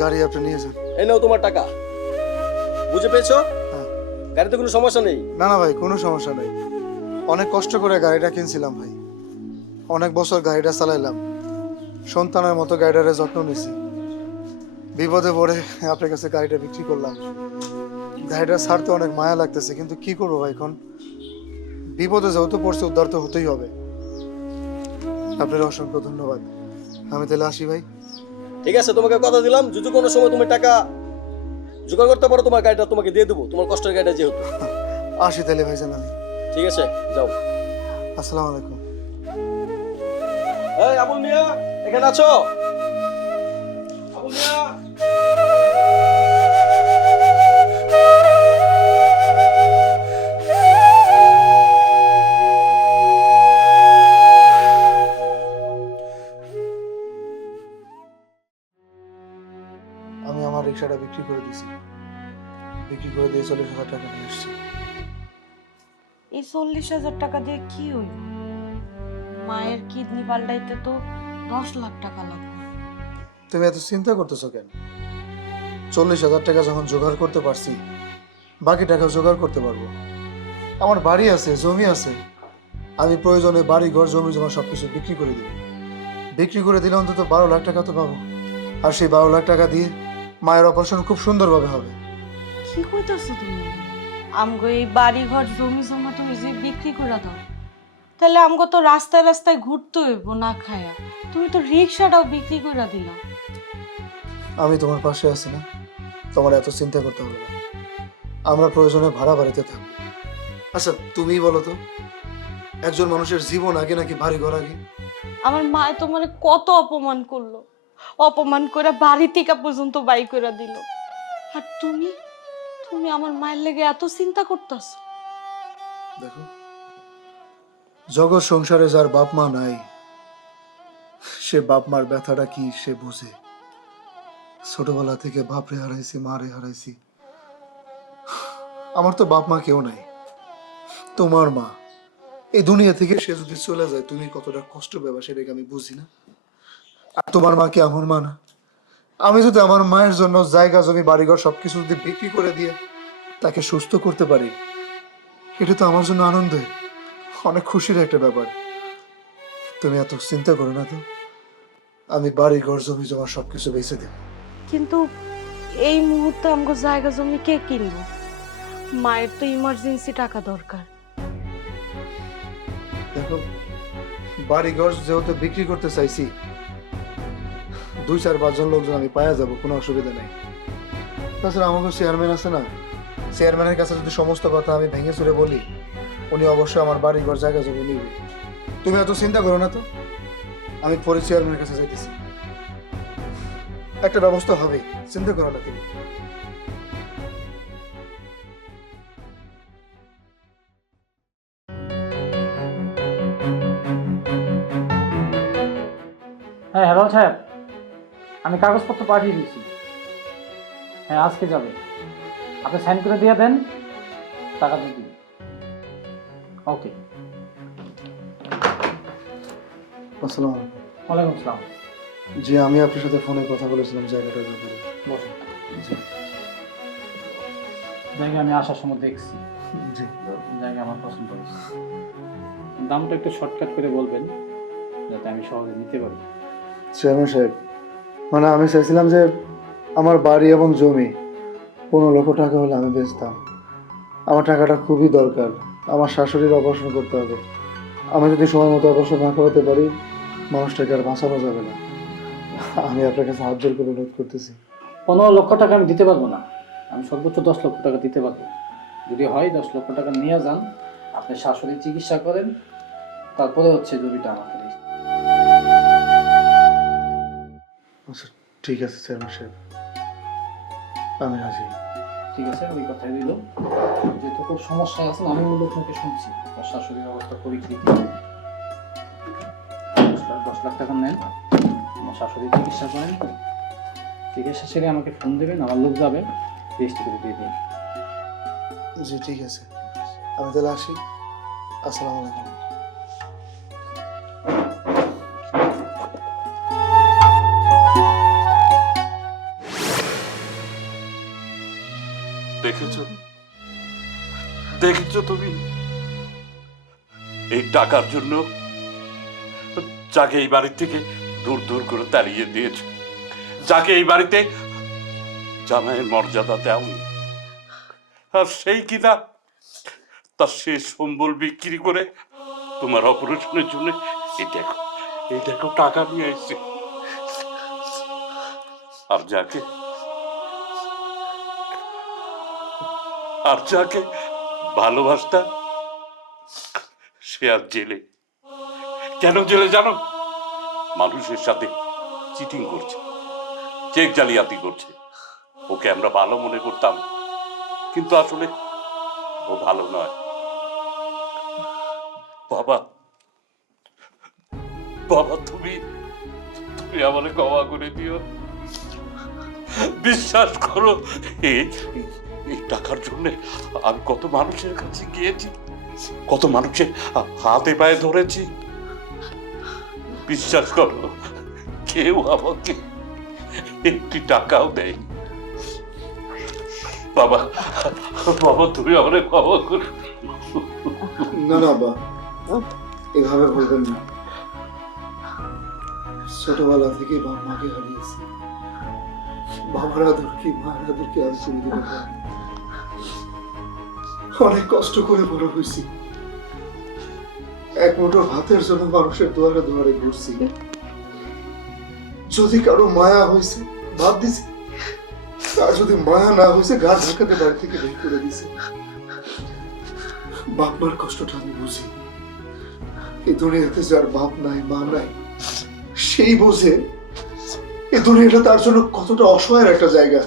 গাড়ি আপনি নিয়ে যান। এই নাও তোমার টাকা। বুঝে পেয়েছো? হ্যাঁ। গাড়িতে কোনো সমস্যা নেই? না না ভাই, কোনো সমস্যা নেই। অনেক কষ্ট করে গাড়িটা কিনছিলাম ভাই, অনেক বছর গাড়িটা চালাইলাম, সন্তানের মতো গাড়িটারে যত্ন নিছি। বিপদে পড়ে আপনার কাছে গাড়িটা বিক্রি করলাম। গাড়িটা ছাড়তে অনেক মায়া লাগতেছে, কিন্তু কি করবো ভাই, এখন বিপদে যেহেতু পড়ছে, উদ্ধার তো হতেই হবে। আপনার অসংখ্য ধন্যবাদ। আমি তাহলে আসি ভাই। ঠিক আছে, তোমাকে কথা দিলাম, যদি কোনো সময় তুমি টাকা জোগাড় করতে পারো, তোমার গাড়িটা তোমাকে দিয়ে দেবো, তোমার কষ্টের গাড়িটা যেহেতু। আসি তাহলে ভাইজান আমি। ঠিক আছে, যাও। আসসালামু আলাইকুম। এই আবুল মিয়া, এখানে আছো? রিক্সাটা বিক্রি করে দিয়েছি, বিক্রি করে দিয়ে 40,000 টাকা নিয়ে এসেছি। এই 40,000 টাকা দিয়ে কি হইব? মায়ের কিডনি পাল্টাইতে তো 10 লাখ টাকা লাগবে। তুমি এত চিন্তা করতেছো কেন? 40,000 টাকা যখন জোগাড় করতে পারছি, বাকি টাকা জোগাড় করতে পারবো। আমার বাড়ি আছে, জমি আছে, আমি প্রয়োজনে বাড়ি ঘর জমি জমা সবকিছু বিক্রি করে দিব। বিক্রি করে দিলে অন্তত 12 লাখ টাকা তো পাবো, আর সেই 12 লাখ টাকা দিয়ে মায়ের অপারেশন খুব সুন্দরভাবে হবে। কি কইতাছো তুমি? আমগো এই বাড়ি ঘর জমি জমা তুমি যে বিক্রি করে দাও, তাহলে আমগো তো রাস্তায় রাস্তায় ঘুরতে হইব না খায়া। তুমি তো রিক্সাটাও বিক্রি করে দিলা। আমি তোমার পাশে আছি না, তোমার এত চিন্তা করতে হবে না। আমরা প্রয়োজনে ভাড়া বাড়িতে থাকবো। আচ্ছা তুমি বলো তো, একজন মানুষের জীবন আগে নাকি বাড়ি ঘর আগে? আমার মা তো মানে কত অপমান করলো, অপমান করে বাড়ি থেকে পর্যন্ত বাই করে দিল। আর তুমি তুমি আমার মায়ের লেগে এত চিন্তা করতেছো। দেখো, জগৎ সংসারে যার বাপ মা নাই, সে বাপ মার ব্যথাটা কি সে বুঝে। ছোটবেলা থেকে বাপরে হারাইছি, মারে হারাইছি। আমার তো বাপ মা কেউ নাই। তোমার মা এই দুনিয়া থেকে সে যদি চলে যায়, তুমি কতটা কষ্ট পাবে সেটাকে আমি বুঝি না? আর তোমার মা কি আমার মা না? আমি যদি আমার মায়ের জন্য জায়গা জমি বাড়িঘর সবকিছু যদি বিক্রি করে দিয়ে তাকে সুস্থ করতে পারি, এটা তো আমার জন্য আনন্দের, অনেক খুশির একটা ব্যাপার। তুমি এত চিন্তা করো না তো, আমি বাড়ি ঘর জমি জমা সবকিছু বেঁচে দেব। কিন্তু এই মুহূর্তে আমগো জায়গা জমি কে কিনবো? মায়ের তো ইমার্জেন্সি টাকা দরকার। দেখো, বাড়ি ঘর যেহেতু বিক্রি করতে চাইছি, 2-4-5 জন লোকজন আমি পাওয়া যাবো, কোনো অসুবিধা নেই। তাছাড়া আমাকে চেয়ারম্যান আছে না, চেয়ারম্যানের কাছে যদি সমস্ত কথা আমি ভেঙে চুরে বলি, উনি অবশ্যই আমার বাড়ি ঘর জায়গা জমি নিবে। তুমি এত চিন্তা করো না তো, আমি পরে চেয়ারম্যানের কাছে যাইতেছি, একটা ব্যবস্থা হবে, চিন্তা করো না তুমি। হ্যাঁ হ্যালো সাহেব, আমি কাগজপত্র পাঠিয়ে দিয়েছি। হ্যাঁ আজকে যাবে, আপনি সাইন করে দিয়ে দেন, টাকা দিয়ে দিন। ওকে। আসসালামু আলাইকুম। ওয়ালাইকুম আসসালাম। জি, আমি আপনার সাথে ফোনে কথা বলেছিলাম জায়গাটার ব্যাপারে। বসুন। জি জায়গা আমি আসার সময় দেখছি, জি জায়গা আমার পছন্দ হয়েছে। দামটা একটু শর্টকাট করে বলবেন যাতে আমি সহজে নিতে পারি। চেয়ারম্যান সাহেব, মানে আমি চাইছিলাম যে আমার বাড়ি এবং জমি 15 লক্ষ টাকা হলে আমি বেচতাম। আমার টাকাটা খুবই দরকার, আমার শাশুড়ির অপারেশন করতে হবে। আমি যদি সময় মতো অপারেশন না করাতে পারি, মানুষটাকে আর বাঁচানো যাবে না। আমি আপনার কাছে হাত জোর করে অনুরোধ করতেছি। 15 লক্ষ টাকা আমি দিতে পারবো না, আমি সর্বোচ্চ 10 লক্ষ টাকা দিতে পারবো। যদি হয় 10 লক্ষ টাকা নিয়ে যান, আপনি শাশুড়ি চিকিৎসা করেন, তারপরে হচ্ছে জমিটা আমাকে দিন। আচ্ছা ঠিক আছে চেয়ারম্যান সাহেব, আমি রাজি। ঠিক আছে, ওই কথাই দিল। যেহেতু খুব সমস্যায় আছেন, আমি মূলত মুখে শুনছি তার শাশুড়ির অবস্থা খুবই ক্রিটিক্যাল। 10 লাখ টাকা নেন, আমার শাশুড়ি চিকিৎসা করেন, চিকিৎসা সেরে আমাকে ফোন দেবেন, আমার লোক যাবে, রেজিস্ট্রি করে দিয়ে দিন। জি ঠিক আছে, আমি তাহলে আসি। আসসালামু আলাইকুম। দেখেছো, দেখেছো তুমি এই টাকার জন্য যাকে এই বাড়ি থেকে দূর দূর করে তাড়িয়ে দিয়েছে, যাকে এই বাড়িতে জামাইয়ের মর্যাদা দেওনি, আর সেই কিনা তার শেষ সম্বল বিক্রি করে তোমার অপারেশনের জন্য এই দেখো টাকা নিয়ে এসছে। আর যাকে ভালোবাসতা সে আর জেলে। কেন জেলে জানো? মানুষের সাথে চিটিং করছে, চেক জালিয়াতি করছে। ওকে আমরা ভালো মনে করতাম, কিন্তু আসলে ও ভালো নয়। বাবা বাবা, তুমি আমাকে ক্ষমা করে দিও। বিশ্বাস করো, এই এই টাকার জন্য আমি কত মানুষের কাছে গিয়েছি, কত মানুষের হাতে পায়ে ধরেছি। বিশ্বাস করো, কেউ আমাকে একটি টাকাও দেয়নি। বাবা, বাবা তুমি আমাকে ক্ষমা করো। না না আব্বা, এভাবে বলবেন না। ছোটবেলা থেকে বাবা মাকে হারিয়েছি, বাবার আদর কি মায়ের আদর কি আমি চিনি দিতে পারি। অনেক কষ্ট করে বড় হয়েছি, এক মুঠো ভাতের জন্য মানুষের দুয়ারে দুয়ারে ঘুরছি। যদি কারো মায়া হয়েছে ভাত দিছে, আর যদি মায়া না হয়েছে গা ঢাকাতে বাড়ি থেকে বের করে দিছে। বাপ মার কষ্টটা আমি বুঝি। এই দুনিয়াতে যার বাপ নাই মা নাই, সেই বোঝে এই দুনিয়াটা তার জন্য কতটা অসহায়ের একটা জায়গা।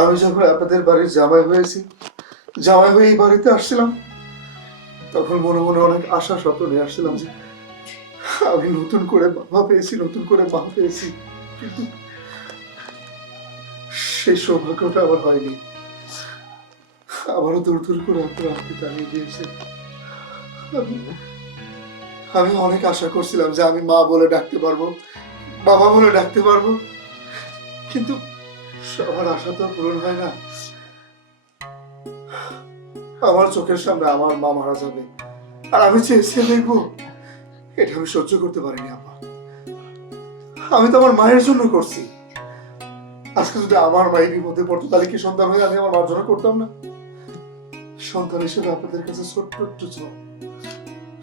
আমি যখন আপনাদের বাড়ির জামাই হয়েছি, জামাই হয়ে এই বাড়িতে আসছিলাম, তখন মনে মনে অনেক আশা স্বপ্ন নিয়ে আসছিলাম যে আমি নতুন করে বাবা পেয়েছি, নতুন করে মা পেয়েছি। কিন্তু সেই সৌভাগ্যটা আমার হয়নি। আবারও দূর দূর করে আপনারা আমাকে জানিয়ে দিয়েছেন। আমি অনেক আশা করছিলাম যে আমি মা বলে ডাকতে পারবো, বাবা বলে ডাকতে পারবো, কিন্তু সবার আশা তো পূরণ হয় না। আমার চোখের সামনে আমার মা মারা যাবে আর আমি চেয়ে দেখবো, এটা আমি সহ্য করতে পারিনি। আপা, আমি তো আমার মায়ের জন্য করছি। আজকে যদি আমার মায়ের বিপদে পড়তো, তাহলে কি সন্তান হয়ে আমি আমার মার জন্য করতাম না? সন্তান হিসেবে আপনাদের কাছে ছোট্ট একটু চাও,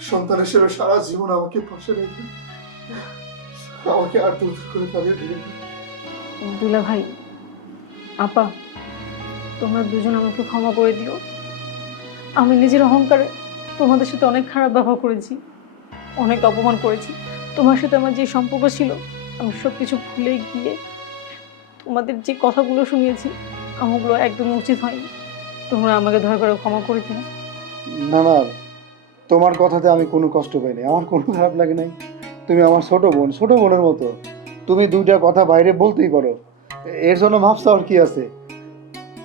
সন্তান হিসেবে সারা জীবন আমাকে পাশে রেখে আমাকে আর দূর করে তাদের দিলেন। দুলা ভাই, আপা, তোমরা দুজন আমাকে ক্ষমা করে দিও। আমি নিজের অহংকারে তোমাদের সাথে অনেক খারাপ ব্যবহার করেছি, অনেক অপমান করেছি। তোমার সাথে আমার যে সম্পর্ক ছিল, আমি সব কিছু ভুলে গিয়ে তোমাদের যে কথাগুলো শুনিয়েছি, আমাগুলো একদমই উচিত হয়নি। তোমরা আমাকে দয়া করে ক্ষমা করে দিও। না না, তোমার কথাতে আমি কোনো কষ্ট পাইনি, আমার কোনো খারাপ লাগে নাই। তুমি আমার ছোট বোন, ছোট বোনের মতো। তুমি দুইটা কথা বাইরে বলতেই পারো, এর জন্য মাফ চাওয়ার কি আছে?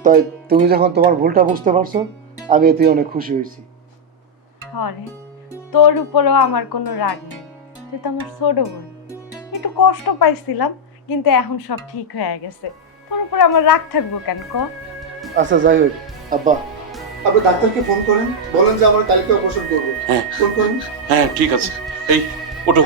তাই তুমি যখন তোমার ভুলটা বুঝতে পারছো, আমি এতে অনেক খুশি হয়েছি। আরে তোর উপরেও আমার কোনো রাগ নেই, তুই তো আমার ছোট বোন। একটু কষ্ট পাইছিলাম, কিন্তু এখন সব ঠিক হয়ে গেছে। তোর উপরে আমার রাগ থাকবো কেন ক? আচ্ছা যাই হোক, আব্বা আপনি ডাক্তারকে ফোন করেন, বলেন যে আমার কালকে অপারেশন করবো। হ্যাঁ। ফোন করেন। হ্যাঁ ঠিক আছে, এই ওঠো।